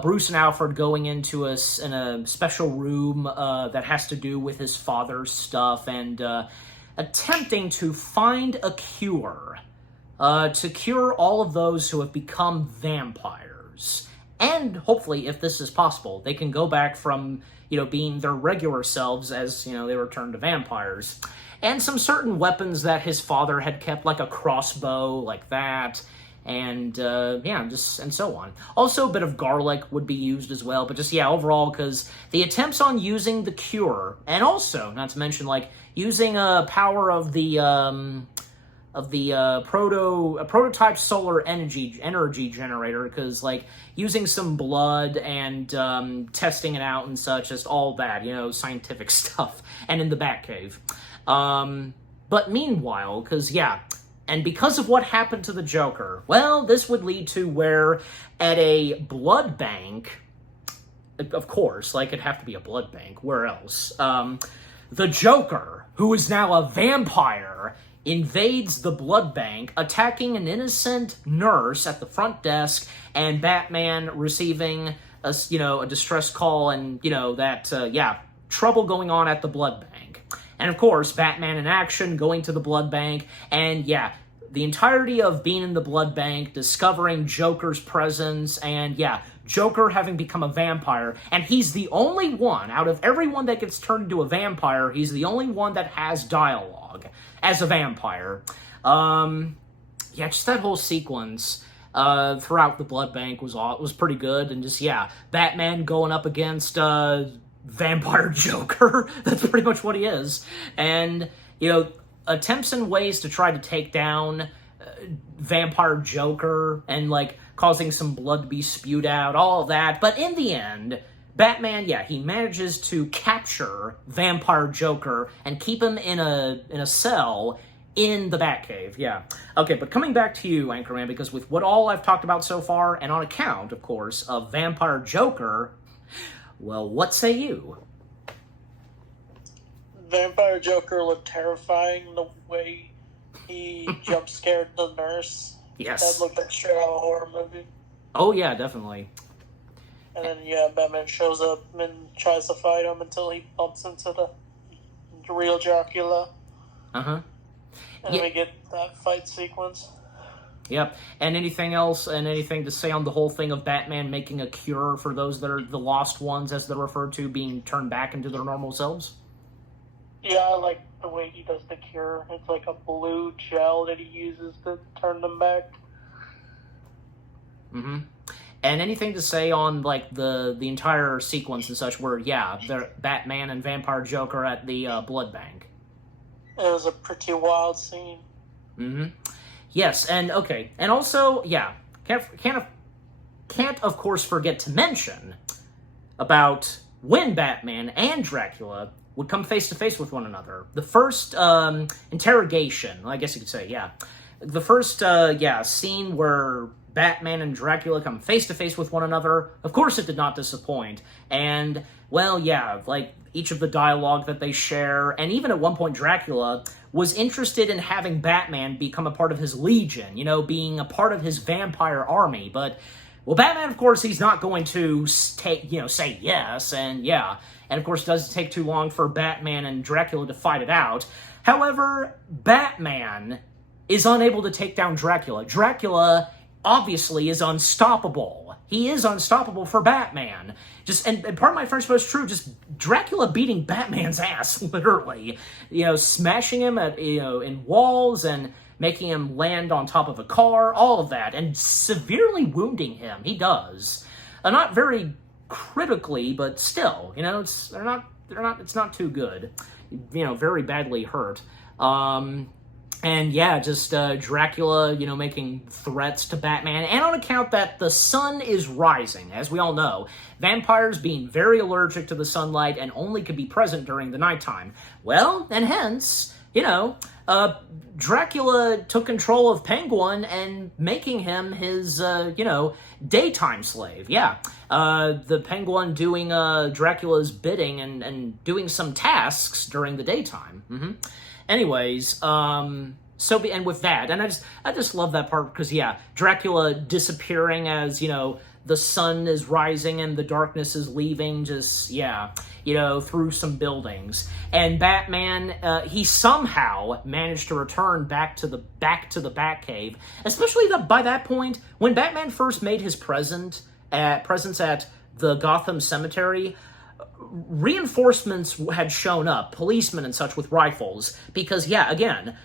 Bruce and Alfred going into in a special room that has to do with his father's stuff, and attempting to find a cure to cure all of those who have become vampires. And hopefully, if this is possible, they can go back from, being their regular selves as, they return to vampires. And some certain weapons that his father had kept, like a crossbow, like that, and, and so on. Also, a bit of garlic would be used as well, but just, overall, because the attempts on using the cure, and also, not to mention, using power of the prototype solar energy generator, because, using some blood and testing it out and such, just all that, scientific stuff, and in the Batcave. But meanwhile, because of what happened to the Joker, well, this would lead to where at a blood bank, of course, it'd have to be a blood bank, where else? The Joker, who is now a vampire, invades the blood bank, attacking an innocent nurse at the front desk, and Batman receiving a distress call, and, trouble going on at the blood bank. And of course, Batman in action, going to the blood bank, and the entirety of being in the blood bank, discovering Joker's presence, and Joker having become a vampire, and he's the only one, out of everyone that gets turned into a vampire, he's the only one that has dialogue as a vampire. Just that whole sequence throughout the blood bank was pretty good, and just, Batman going up against vampire Joker. That's pretty much what he is. And, attempts and ways to try to take down vampire Joker and, causing some blood to be spewed out, all of that. But in the end, Batman, he manages to capture vampire Joker and keep him in a cell in the Batcave, Okay, but coming back to you, Anchorman, because with what all I've talked about so far, and on account, of course, of vampire Joker, well, what say you? Vampire Joker looked terrifying the way he jump-scared the nurse. Yes. That looked like straight out of a horror movie. Oh, yeah, definitely. And then, Batman shows up and tries to fight him until he bumps into the real Dracula. Uh-huh. And then we get that fight sequence. Yep. And anything else, and anything to say on the whole thing of Batman making a cure for those that are the lost ones, as they're referred to, being turned back into their normal selves? Yeah, I like the way he does the cure. It's like a blue gel that he uses to turn them back. Mm-hmm. And anything to say on, the entire sequence and such where, they're Batman and Vampire Joker at the blood bank? It was a pretty wild scene. Mm-hmm. Yes, and okay, and also, can't of course forget to mention about when Batman and Dracula would come face to face with one another. The first interrogation, I guess you could say, the first scene where Batman and Dracula come face to face with one another. Of course it did not disappoint. And, well, yeah, like, each of the dialogue that they share, and even at one point Dracula was interested in having Batman become a part of his legion, you know, being a part of his vampire army, but, well, Batman, of course, he's not going to say yes, and yeah, and of course it doesn't take too long for Batman and Dracula to fight it out. However, Batman is unable to take down Dracula. Dracula obviously is unstoppable. He is unstoppable for Batman. And part of my French was true, just Dracula beating Batman's ass, literally. You know, smashing him in walls and making him land on top of a car, all of that, and severely wounding him. He does. Not very critically, but still, you know, it's not too good. You know, very badly hurt. And yeah, just Dracula, you know, making threats to Batman, and on account that the sun is rising, as we all know, vampires being very allergic to the sunlight and only could be present during the nighttime. Well, and hence, you know, Dracula took control of Penguin and making him his, you know, daytime slave. Yeah, the Penguin doing Dracula's bidding and doing some tasks during the daytime. Anyways, and with that, and I just love that part because, yeah, Dracula disappearing as, you know, the sun is rising and the darkness is leaving, just, yeah, you know, through some buildings. And Batman, he somehow managed to return back to the Batcave, especially by that point, when Batman first made his presence at the Gotham Cemetery. Reinforcements had shown up, policemen and such with rifles, because, yeah, again,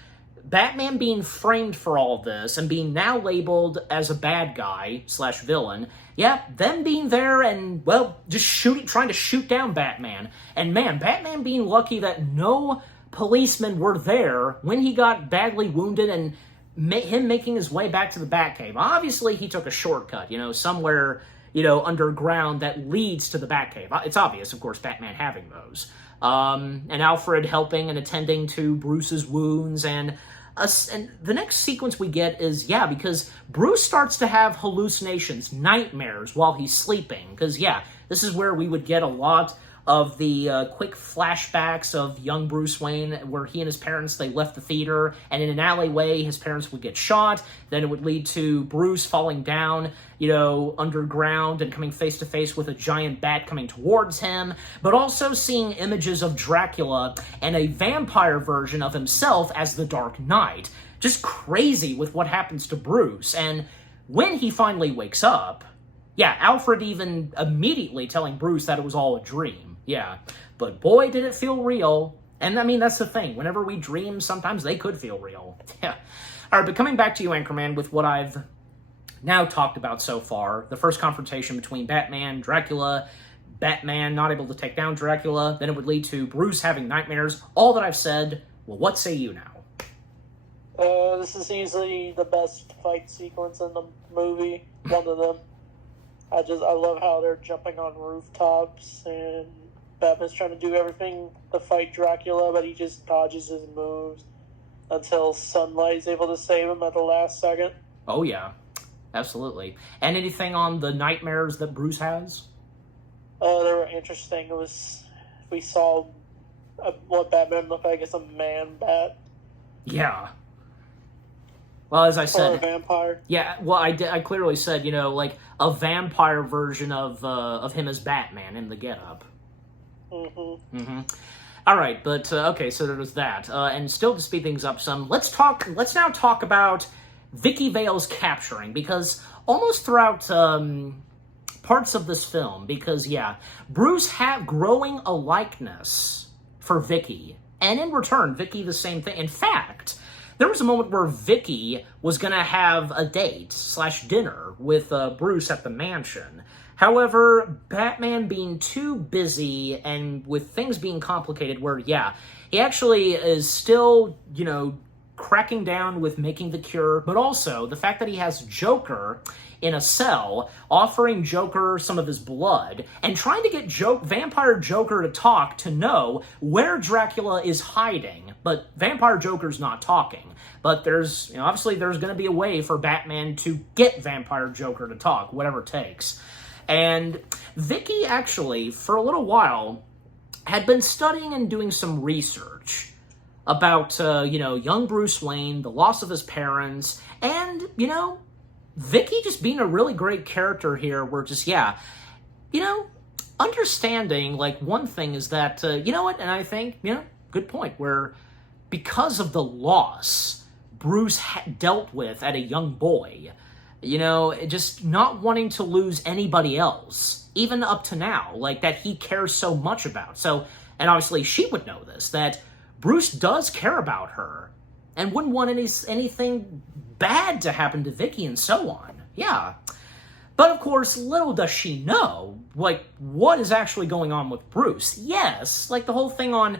Batman being framed for all of this and being now labeled as a bad guy / villain, yeah, them being there and, well, just trying to shoot down Batman. And man, Batman being lucky that no policemen were there when he got badly wounded and him making his way back to the Batcave. Obviously, he took a shortcut, you know, somewhere, you know, underground that leads to the Batcave. It's obvious, of course, Batman having those. And Alfred helping and attending to Bruce's wounds, and the next sequence we get is, yeah, because Bruce starts to have hallucinations, nightmares while he's sleeping, because, yeah, this is where we would get a lot of the quick flashbacks of young Bruce Wayne, where he and his parents, they left the theater, and in an alleyway, his parents would get shot. Then it would lead to Bruce falling down, you know, underground and coming face to face with a giant bat coming towards him, but also seeing images of Dracula and a vampire version of himself as the Dark Knight. Just crazy with what happens to Bruce. And when he finally wakes up, yeah, Alfred even immediately telling Bruce that it was all a dream. Yeah, but boy, did it feel real. And I mean, that's the thing. Whenever we dream, sometimes they could feel real. Yeah. All right, but coming back to you, Anchorman, with what I've now talked about so far, the first confrontation between Batman, Dracula, Batman not able to take down Dracula, then it would lead to Bruce having nightmares, all that I've said, well, what say you now? This is easily the best fight sequence in the movie, one of them. I love how they're jumping on rooftops and Batman's trying to do everything to fight Dracula, but he just dodges his moves until sunlight is able to save him at the last second. Oh, yeah. Absolutely. And anything on the nightmares that Bruce has? They were interesting. We saw what Batman looked like as a man-bat. Yeah. Well, as I said... Or a vampire. Yeah, well, I clearly said, you know, like, a vampire version of him as Batman in the getup. All right, but, okay, so there was that. And still to speed things up some, let's now talk about Vicky Vale's capturing, because almost throughout parts of this film, because, yeah, Bruce growing a likeness for Vicky, and in return, Vicky the same thing. In fact, there was a moment where Vicky was going to have a date / dinner with Bruce at the mansion. However, Batman being too busy and with things being complicated where, yeah, he actually is still, you know, cracking down with making the cure, but also the fact that he has Joker in a cell, offering Joker some of his blood, and trying to get Vampire Joker to talk to know where Dracula is hiding. But Vampire Joker's not talking. But there's, obviously there's going to be a way for Batman to get Vampire Joker to talk, whatever it takes. And Vicky actually, for a little while, had been studying and doing some research about, young Bruce Wayne, the loss of his parents, and, Vicky just being a really great character here, where just, understanding, like, one thing is that, and I think, good point, where because of the loss Bruce dealt with at a young boy, just not wanting to lose anybody else, even up to now, like, that he cares so much about. So, and obviously she would know this, that Bruce does care about her and wouldn't want anything bad to happen to Vicky and so on. Yeah. But of course, little does she know, like, what is actually going on with Bruce. Yes, like the whole thing on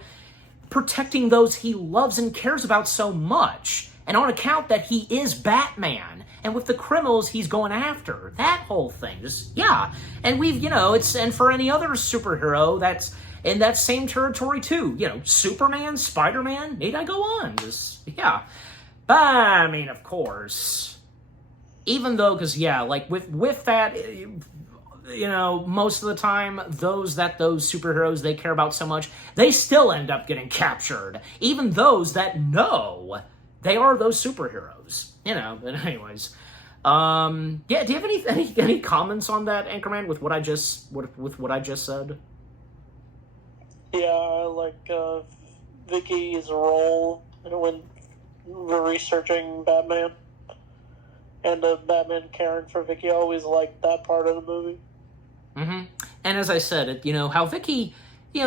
protecting those he loves and cares about so much, and on account that he is Batman, and with the criminals he's going after. That whole thing, just, yeah. And we've, and for any other superhero that's in that same territory too. Superman, Spider-Man, need I go on? Just, yeah. But, I mean, of course, even though, because, like, with that, most of the time, those superheroes they care about so much, they still end up getting captured. Even those that know they are those superheroes. But anyways. Do you have any comments on that, Anchorman, with what I just said? Yeah, I like Vicky's role when we're researching Batman, and Batman caring for Vicky. I always liked that part of the movie. Mm-hmm. And as I said, how Vicky,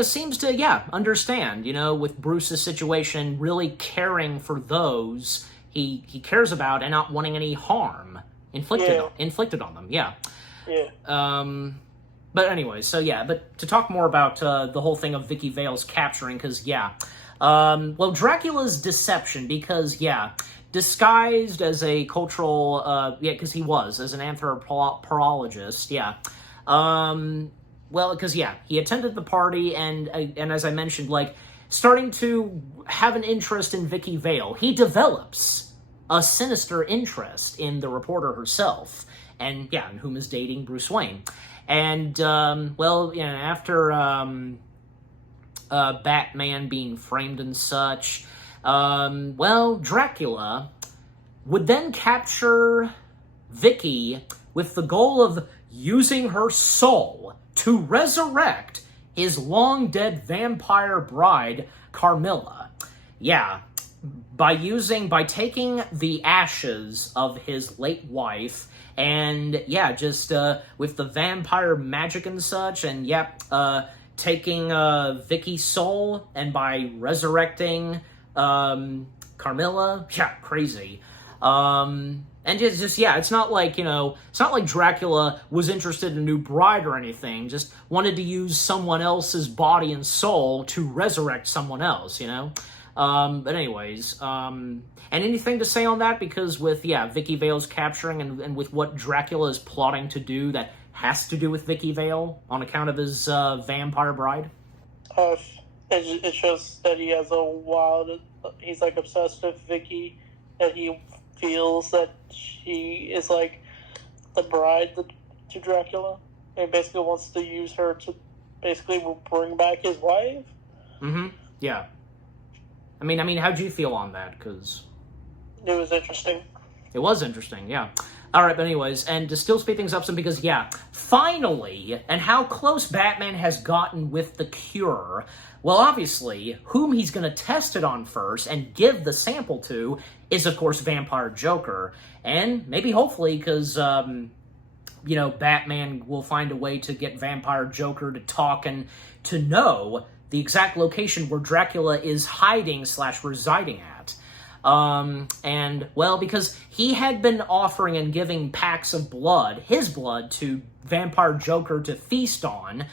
seems to, understand, with Bruce's situation, really caring for those he cares about and not wanting any harm inflicted on them. Yeah. Yeah. But anyway, so but to talk more about the whole thing of Vicky Vale's capturing, because, Dracula's deception, because, disguised as a cultural, because he was, as an anthropologist, because, he attended the party, and as I mentioned, like, starting to have an interest in Vicky Vale, he develops a sinister interest in the reporter herself, and, and whom is dating Bruce Wayne. And, after Batman being framed and such, Dracula would then capture Vicky with the goal of using her soul to resurrect his long-dead vampire bride, Carmilla. Yeah, by taking the ashes of his late wife, and, with the vampire magic and such, and, taking Vicky's soul, and by resurrecting Carmilla. Yeah, crazy. And it's not like, it's not like Dracula was interested in a new bride or anything, just wanted to use someone else's body and soul to resurrect someone else, But anyways, and anything to say on that? Because with, Vicky Vale's capturing and with what Dracula is plotting to do that has to do with Vicky Vale on account of his vampire bride? It shows that he has he's like obsessed with Vicky, and he feels that she is like the bride to Dracula, and basically wants to use her to basically bring back his wife. Mm-hmm. Yeah. I mean, how'd you feel on that? Because it was interesting. It was interesting, yeah. All right, but anyways, and to still speed things up some, because, finally, and how close Batman has gotten with the cure. Well, obviously, whom he's going to test it on first and give the sample to is, of course, Vampire Joker. And maybe, hopefully, because, Batman will find a way to get Vampire Joker to talk and to know the exact location where Dracula is hiding / residing at. Because he had been offering and giving packs of blood, his blood, to Vampire Joker to feast on,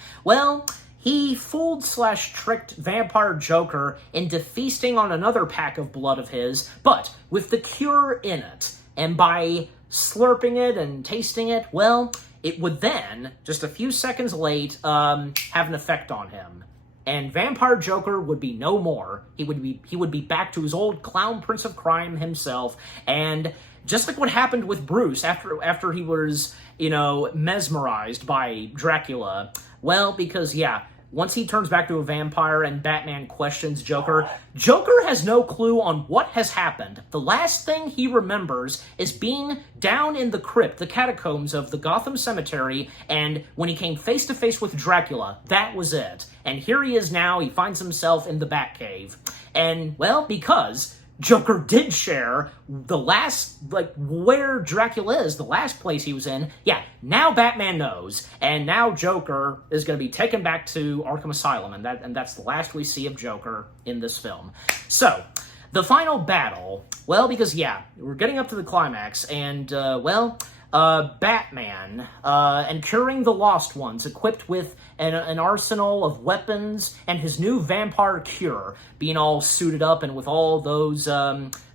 he fooled/tricked Vampire Joker into feasting on another pack of blood of his, but with the cure in it. And by slurping it and tasting it, well, it would then, just a few seconds late, have an effect on him. And Vampire Joker would be no more. He would be back to his old clown prince of crime himself. And just like what happened with Bruce after he was, mesmerized by Dracula. Well, because, once he turns back to a vampire and Batman questions Joker, Joker has no clue on what has happened. The last thing he remembers is being down in the crypt, the catacombs of the Gotham Cemetery, and when he came face to face with Dracula, that was it. And here he is now, he finds himself in the Batcave. And, well, because Joker did share the last, where Dracula is, the last place he was in. Now Batman knows, and now Joker is going to be taken back to Arkham Asylum, and that's the last we see of Joker in this film. So, the final battle, well, because, we're getting up to the climax, and, Batman, and curing the Lost Ones, equipped with an arsenal of weapons, and his new vampire cure, being all suited up and with all those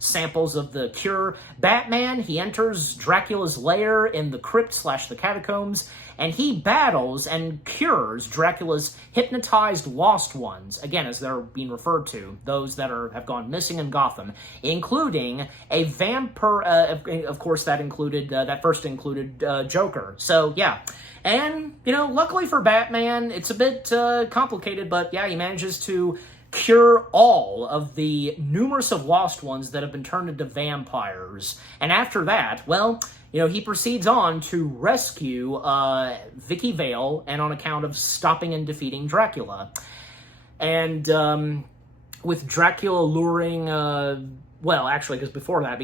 samples of the cure. Batman, he enters Dracula's lair in the crypt/the catacombs, and he battles and cures Dracula's hypnotized Lost Ones, again, as they're being referred to, those that have gone missing in Gotham, including a vampire, of course, that first included Joker. So, and, luckily for Batman, it's a bit complicated, but he manages to cure all of the numerous of Lost Ones that have been turned into vampires. And after that, well, he proceeds on to rescue Vicky Vale, and on account of stopping and defeating Dracula. And with Dracula luring, because before that,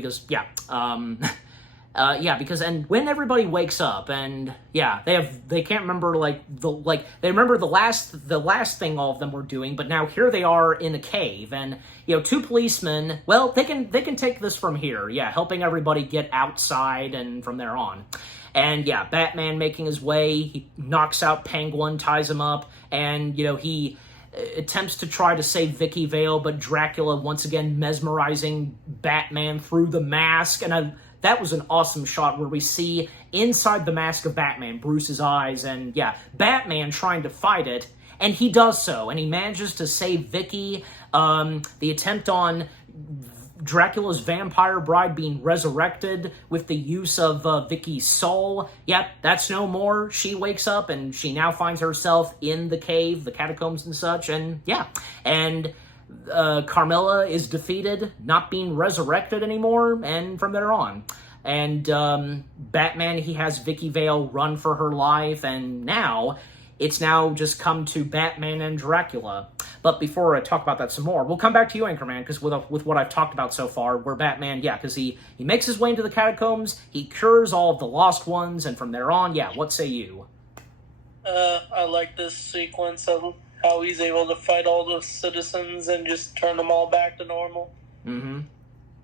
and when everybody wakes up, and they can't remember they remember the last thing all of them were doing, but now here they are in a cave, and two policemen, well, they can take this from here, helping everybody get outside and from there on. And Batman making his way, he knocks out Penguin, ties him up, and he attempts to try to save Vicky Vale, but Dracula once again mesmerizing Batman through the mask, and that was an awesome shot where we see inside the mask of Batman, Bruce's eyes, and Batman trying to fight it, and he does so, and he manages to save Vicky. The attempt on Dracula's vampire bride being resurrected with the use of Vicky's soul. That's no more. She wakes up, and she now finds herself in the cave, the catacombs and such, and Carmilla is defeated, not being resurrected anymore, and from there on. And Batman, he has Vicky Vale run for her life, and now it's just come to Batman and Dracula. But before I talk about that some more, we'll come back to you, Anchorman, because with what I've talked about so far, where Batman, because he makes his way into the catacombs, he cures all of the Lost Ones, and from there on, what say you? I like this sequence of how he's able to fight all the citizens and just turn them all back to normal. Mm-hmm.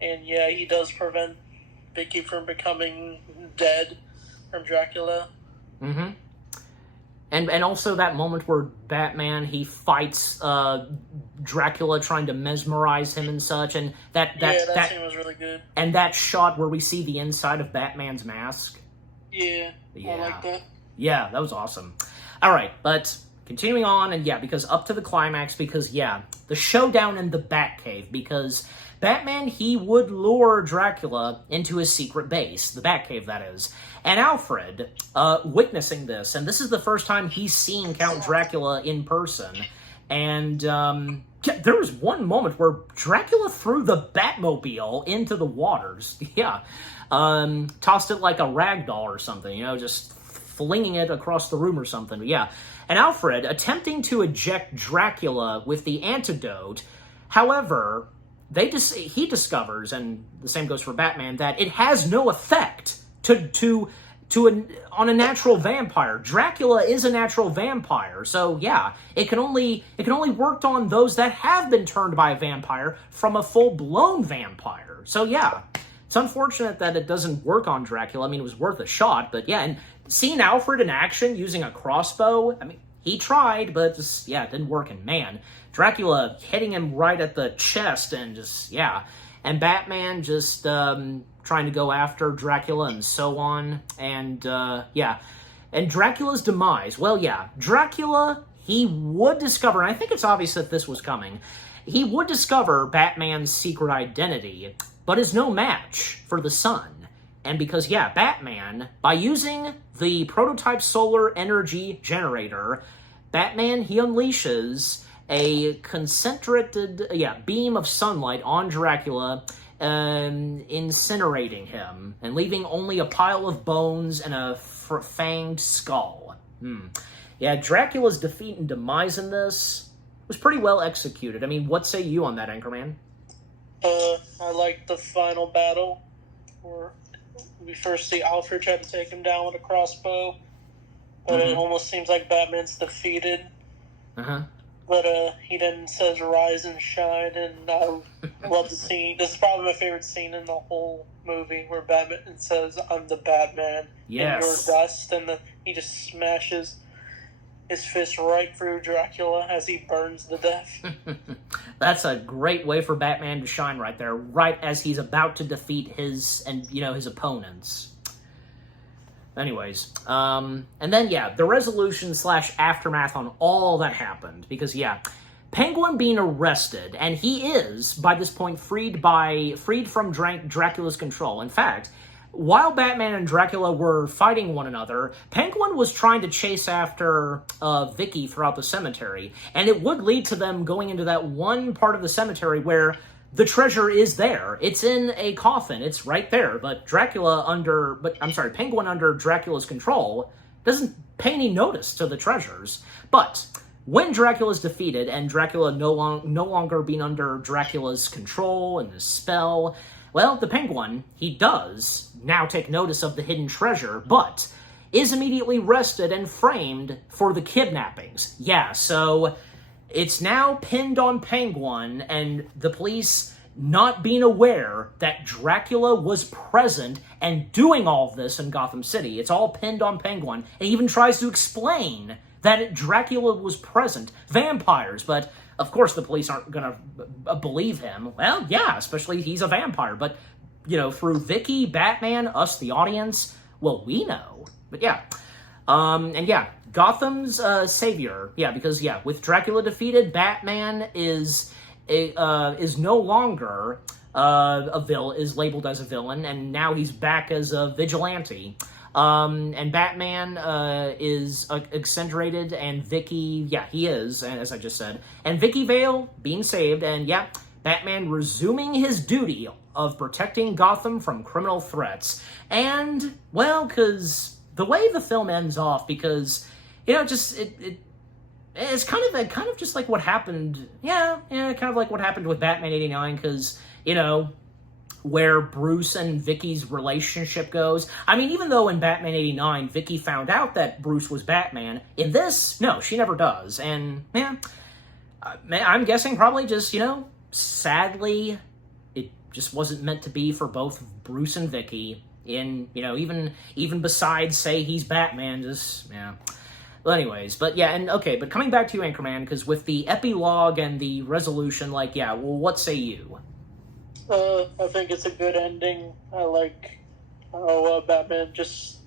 And he does prevent Vicky from becoming dead from Dracula. Mm-hmm. And also that moment where Batman, he fights Dracula trying to mesmerize him and such, and that scene was really good. And that shot where we see the inside of Batman's mask. Yeah. I like that. Yeah, that was awesome. All right, but continuing on, and because up to the climax, because the showdown in the Batcave, because Batman, he would lure Dracula into his secret base, the Batcave, that is. And Alfred, witnessing this, and this is the first time he's seen Count Dracula in person, and there was one moment where Dracula threw the Batmobile into the waters. Tossed it like a rag doll or something, just flinging it across the room or something. And Alfred, attempting to eject Dracula with the antidote, however, he discovers, and the same goes for Batman, that it has no effect on a natural vampire. Dracula is a natural vampire, so it can only work on those that have been turned by a vampire from a full-blown vampire. So it's unfortunate that it doesn't work on Dracula. I mean, it was worth a shot, but and seeing Alfred in action using a crossbow, I mean, he tried, but just, yeah, it didn't work. And man, Dracula hitting him right at the chest and just, yeah. And Batman just trying to go after Dracula and so on. And, yeah. And Dracula's demise. Well, yeah, Dracula, he would discover, and I think it's obvious that this was coming, he would discover Batman's secret identity, but is no match for the Sun. And because, yeah, Batman, by using the prototype solar energy generator, Batman, he unleashes a concentrated, beam of sunlight on Dracula, incinerating him, and leaving only a pile of bones and a fanged skull. Yeah, Dracula's defeat and demise in this was pretty well executed. I mean, what say you on that, Anchorman? I like the final battle where we first see Alfred try to take him down with a crossbow, but it almost seems like Batman's defeated. But he then says, "Rise and shine," and I love the scene. This is probably my favorite scene in the whole movie, where Batman says, "I'm the Batman, and you're dust," and he just smashes his fist right through Dracula as he burns to death. That's a great way for Batman to shine right there, right as he's about to defeat his opponents. Anyways, and then, yeah, the resolution / aftermath on all that happened. Because, yeah, Penguin being arrested, and he is, by this point, freed from Dracula's control. In fact, while Batman and Dracula were fighting one another, Penguin was trying to chase after Vicky throughout the cemetery, and it would lead to them going into that one part of the cemetery where the treasure is there. It's in a coffin. It's right there. But Penguin under Dracula's control doesn't pay any notice to the treasures. But when Dracula's defeated and Dracula no longer being under Dracula's control and his spell, well, the Penguin, he does now take notice of the hidden treasure, but is immediately arrested and framed for the kidnappings. Yeah, so it's now pinned on Penguin, and the police not being aware that Dracula was present and doing all of this in Gotham City. It's all pinned on Penguin, and he even tries to explain that Dracula was present. Vampires, but of course the police aren't going to believe him. Well, yeah, especially he's a vampire, but, through Vicky, Batman, us, the audience, well, we know. But yeah, and yeah, Gotham's savior, because with Dracula defeated, Batman is no longer is labeled as a villain, and now he's back as a vigilante. And Batman is accentuated, and Vicky, he is, as I just said, and Vicky Vale being saved, and Batman resuming his duty of protecting Gotham from criminal threats. And, well, because the way the film ends off, because, it's kind of just like what happened, kind of like what happened with Batman 89, because, where Bruce and Vicky's relationship goes. I mean, even though in Batman 89, Vicky found out that Bruce was Batman, in this, no, she never does. And, I'm guessing probably just, sadly, it just wasn't meant to be for both Bruce and Vicky. In, even besides, say, he's Batman, just, Well, anyways, but but coming back to you, Anchorman, because with the epilogue and the resolution, what say you? I think it's a good ending. I like how Batman just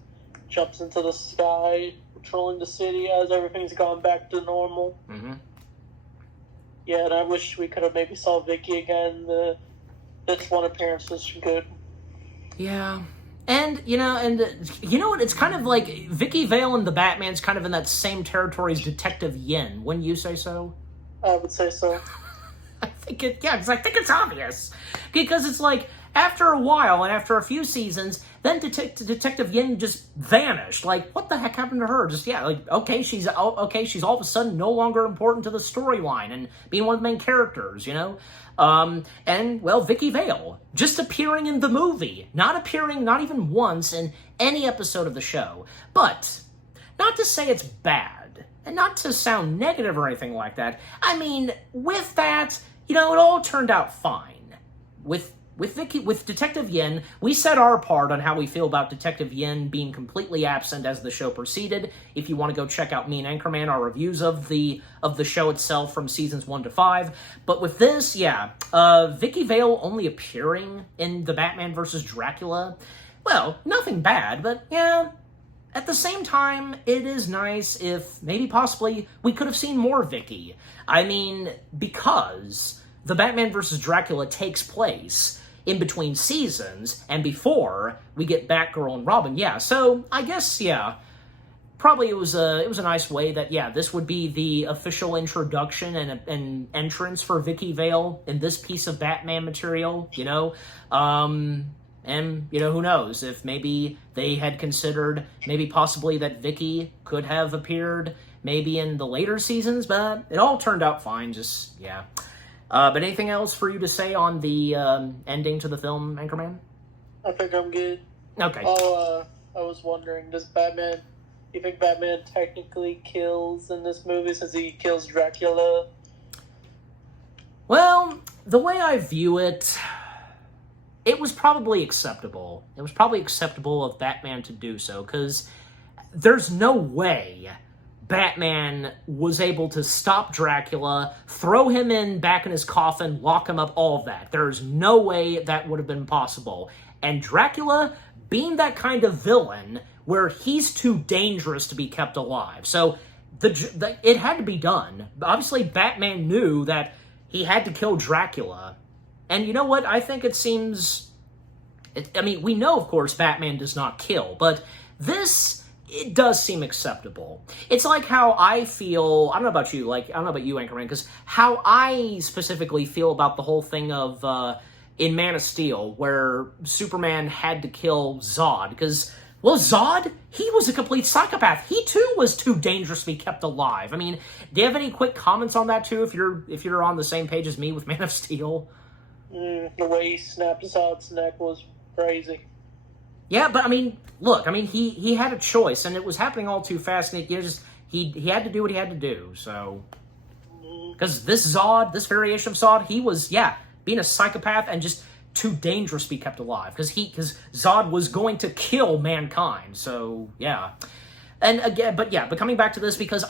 jumps into the sky, patrolling the city as everything's gone back to normal. Yeah, and I wish we could have maybe saw Vicky again. This one appearance was good. Yeah. And, what? It's kind of like Vicky Vale and the Batman's kind of in that same territory as Detective Yin. Wouldn't you say so? I would say so. I think because I think it's obvious. Because it's like, after a while and after a few seasons, then Detective Yin just vanished. Like, what the heck happened to her? Just, she's all of a sudden no longer important to the storyline and being one of the main characters, And, well, Vicky Vale, just appearing in the movie, not appearing not even once in any episode of the show. But, not to say it's bad, and not to sound negative or anything like that. I mean, with that, it all turned out fine. With with Detective Yin, we said our part on how we feel about Detective Yin being completely absent as the show proceeded. If you want to go check out me and Anchorman, our reviews of the show itself from seasons 1 to 5. But with this, yeah, Vicky Vale only appearing in the Batman vs. Dracula, well, nothing bad, but yeah, at the same time, it is nice if maybe possibly we could have seen more Vicky. I mean, because the Batman vs. Dracula takes place in between seasons and before we get Batgirl and Robin. Yeah, so I guess, yeah, probably it was a nice way that, yeah, this would be the official introduction and entrance for Vicky Vale in this piece of Batman material, you know? And, you know, who knows if maybe they had considered maybe possibly that Vicky could have appeared maybe in the later seasons, but it all turned out fine, just, yeah. But anything else for you to say on the ending to the film, Anchorman? I think I'm good. Okay. Oh, I was wondering, you think Batman technically kills in this movie since he kills Dracula? Well, the way I view it, it was probably acceptable. It was probably acceptable of Batman to do so, because there's no way Batman was able to stop Dracula, throw him back in his coffin, lock him up, all of that. There's no way that would have been possible. And Dracula, being that kind of villain, where he's too dangerous to be kept alive. So it had to be done. Obviously, Batman knew that he had to kill Dracula. And you know what? I think it seems... I mean, we know, of course, Batman does not kill, but this... it does seem acceptable. It's like how I feel, I don't know about you, Anchorman, because how I specifically feel about the whole thing of, in Man of Steel, where Superman had to kill Zod, because, well, Zod, he was a complete psychopath. He, too, was too dangerous to be kept alive. I mean, do you have any quick comments on that, too, if you're on the same page as me with Man of Steel? The way he snapped Zod's neck was crazy. Yeah, but I mean, look, I mean, he had a choice, and it was happening all too fast, and he had to do what he had to do, so... Because this variation of Zod, he was, yeah, being a psychopath and just too dangerous to be kept alive, because Zod was going to kill mankind, so, yeah. And again, but coming back to this, because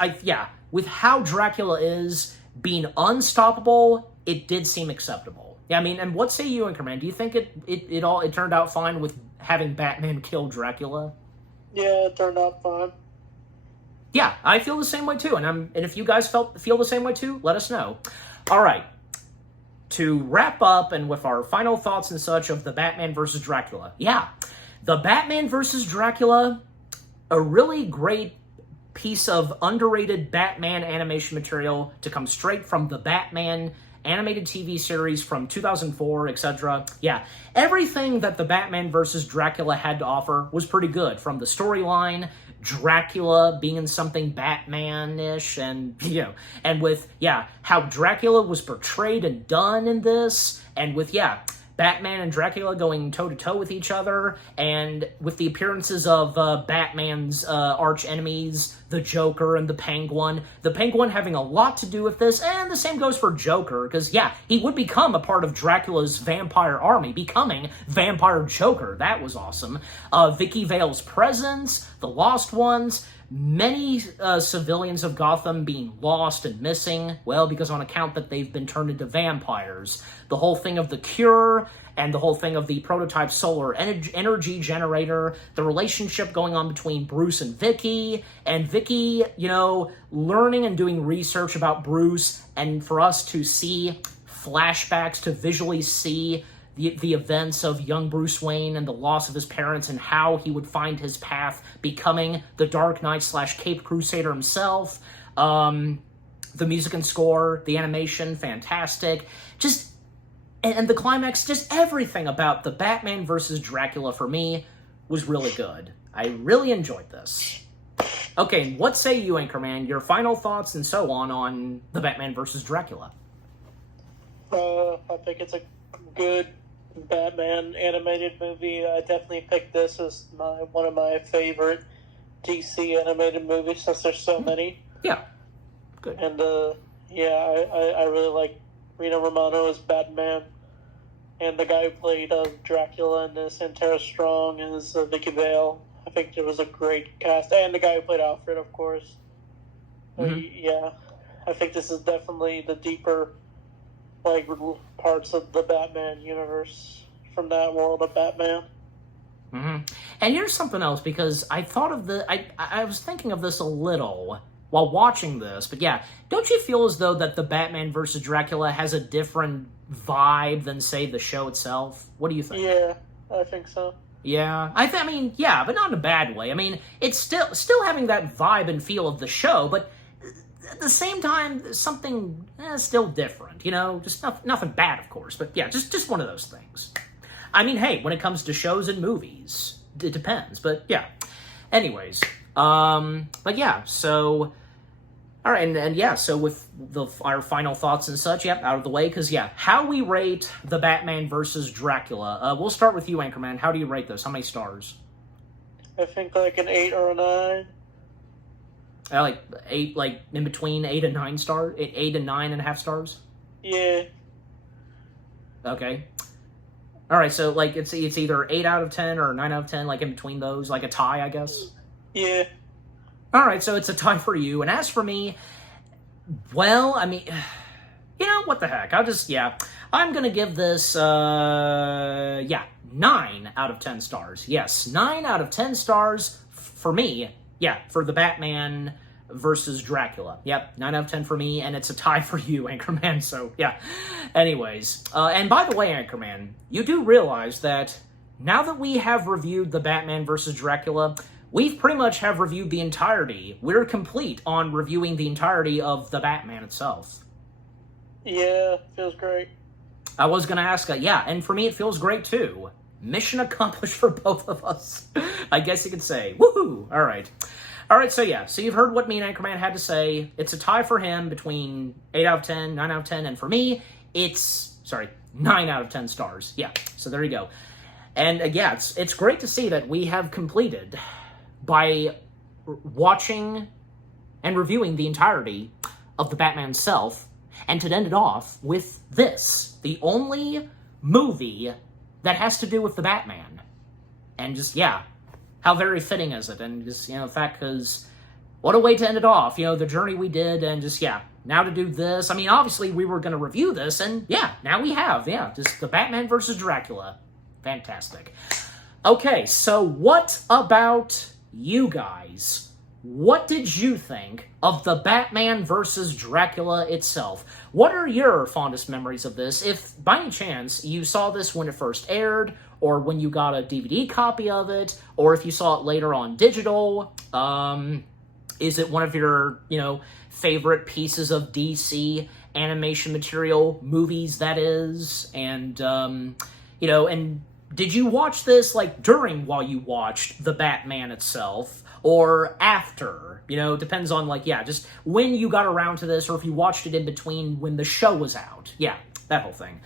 with how Dracula is being unstoppable, it did seem acceptable. Yeah, I mean, and what say you, Anchorman? Do you think it turned out fine with having Batman kill Dracula? Yeah, it turned out fine. Yeah, I feel the same way too, and if you guys feel the same way too, let us know. All right, to wrap up and with our final thoughts and such of the Batman vs. Dracula. Yeah, the Batman vs. Dracula, a really great piece of underrated Batman animation material to come straight from the Batman animated TV series from 2004, etc. Yeah, everything that the Batman vs. Dracula had to offer was pretty good. From the storyline, Dracula being in something Batman-ish, and, you know, and with, how Dracula was portrayed and done in this, and with, Batman and Dracula going toe-to-toe with each other, and with the appearances of Batman's arch-enemies, the Joker and the Penguin. The Penguin having a lot to do with this, and the same goes for Joker, because, he would become a part of Dracula's vampire army, becoming Vampire Joker. That was awesome. Vicky Vale's presence, the Lost Ones, many civilians of Gotham being lost and missing, well, because on account that they've been turned into vampires. The whole thing of the cure, and the whole thing of the prototype solar energy generator, the relationship going on between Bruce and Vicky learning and doing research about Bruce, and for us to see flashbacks to visually see the events of young Bruce Wayne and the loss of his parents and how he would find his path becoming the Dark Knight / Caped Crusader himself. The music and score, the animation, fantastic. And the climax, just everything about the Batman vs. Dracula for me was really good. I really enjoyed this. Okay, what say you, Anchorman? Your final thoughts and so on the Batman vs. Dracula. I think it's a good Batman animated movie. I definitely picked this as one of my favorite DC animated movies since there's so many. Yeah, good. And I really like Reno Romano as Batman. and the guy who played Dracula in this, and Tara Strong is Vicky Vale. I think it was a great cast, and the guy who played Alfred, of course. Yeah, I think this is definitely the deeper, like, parts of the Batman universe from that world of Batman. And here's something else, because I thought of I was thinking of this a little while watching this, but yeah, don't you feel as though that the Batman versus Dracula has a different vibe than, say, the show itself? What do you think? Yeah, I think so. Yeah, I mean, yeah, but not in a bad way. I mean, it's still having that vibe and feel of the show, but at the same time, something still different, you know? Just nothing bad, of course, but yeah, just one of those things. I mean, hey, when it comes to shows and movies, it depends, but yeah. Anyways, but yeah, so, all right, and yeah, so with our final thoughts and such, yep, out of the way, because yeah, how we rate the Batman versus Dracula. We'll start with you, Anchorman. How do you rate this? How many stars? I think like an 8 or a 9. Like 8, like in between 8 and 9 stars? 8 and 9.5 stars? Yeah. Okay. All right, so like it's either 8 out of 10 or 9 out of 10, like in between those, like a tie, I guess. Yeah. All right, so it's a tie for you. And as for me, well, I mean, you know, what the heck? I'm gonna give this 9 out of 10 stars. Yes, 9 out of 10 stars for me. Yeah, for the Batman versus Dracula. Yep, 9 out of 10 for me, and it's a tie for you, Anchorman, so yeah. Anyways, and by the way, Anchorman, you do realize that now that we have reviewed the Batman versus Dracula, we've pretty much have reviewed the entirety. We're complete on reviewing the entirety of the Batman itself. Yeah, feels great. I was going to ask, yeah, and for me it feels great too. Mission accomplished for both of us, I guess you could say. Woohoo! All right, so yeah, so you've heard what me and Anchorman had to say. It's a tie for him between 8 out of 10, 9 out of 10, and for me, it's, 9 out of 10 stars. Yeah, so there you go. And yeah, it's great to see that we have completed by watching and reviewing the entirety of the Batman itself, and to end it off with this, the only movie that has to do with the Batman. And just, yeah, how very fitting is it? And just, you know, the fact, because what a way to end it off, you know, the journey we did, and just, yeah, now to do this. I mean, obviously we were going to review this, and yeah, now we have, yeah, just the Batman versus Dracula. Fantastic. Okay, so what about you guys? What did you think of the Batman versus Dracula itself? What are your fondest memories of this? If, by any chance, you saw this when it first aired, or when you got a DVD copy of it, or if you saw it later on digital, is it one of your, you know, favorite pieces of DC animation material, movies, that is? And, you know, and did you watch this, like, while you watched the Batman itself, or after? You know, depends on, like, yeah, just when you got around to this, or if you watched it in between when the show was out. Yeah, that whole thing.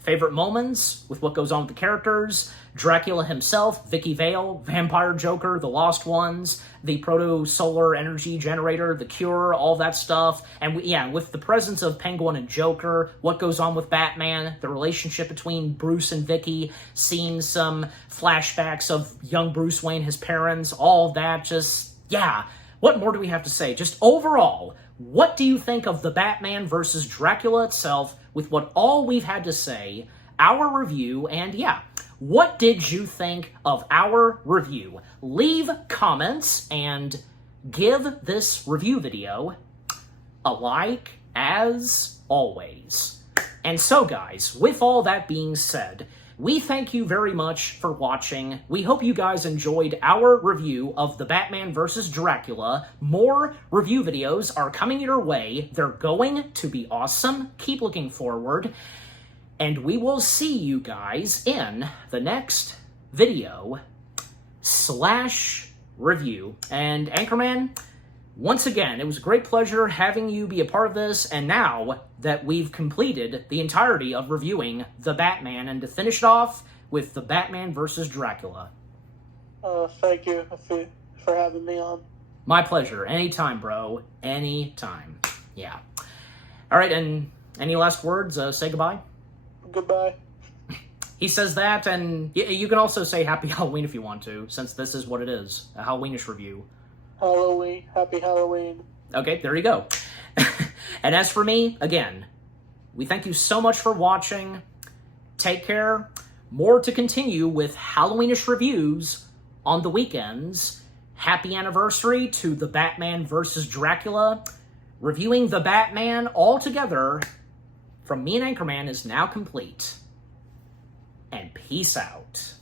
Favorite moments with what goes on with the characters, Dracula himself, Vicky Vale, Vampire Joker, The Lost Ones, the proto-solar energy generator, The Cure, all that stuff. And yeah, with the presence of Penguin and Joker, what goes on with Batman, the relationship between Bruce and Vicky, seeing some flashbacks of young Bruce Wayne, his parents, all that, just, yeah. What more do we have to say? Just overall, what do you think of the Batman versus Dracula itself, with what all we've had to say, our review, and yeah, what did you think of our review? Leave comments and give this review video a like, as always. And so, guys, with all that being said, we thank you very much for watching. We hope you guys enjoyed our review of the Batman vs. Dracula. More review videos are coming your way. They're going to be awesome. Keep looking forward. And we will see you guys in the next video / review. And Anchorman, once again, it was a great pleasure having you be a part of this, and now that we've completed the entirety of reviewing the Batman, and to finish it off with the Batman versus Dracula. Thank you for having me on. My pleasure. Anytime, bro. Anytime. Yeah. All right, and any last words? Say goodbye? Goodbye. He says that, and you can also say Happy Halloween if you want to, since this is what it is, a Halloweenish review. Halloween. Happy Halloween. Okay, there you go. And as for me, again, we thank you so much for watching. Take care. More to continue with Halloweenish reviews on the weekends. Happy anniversary to The Batman vs. Dracula. Reviewing The Batman all together from me and Anchorman is now complete. And peace out.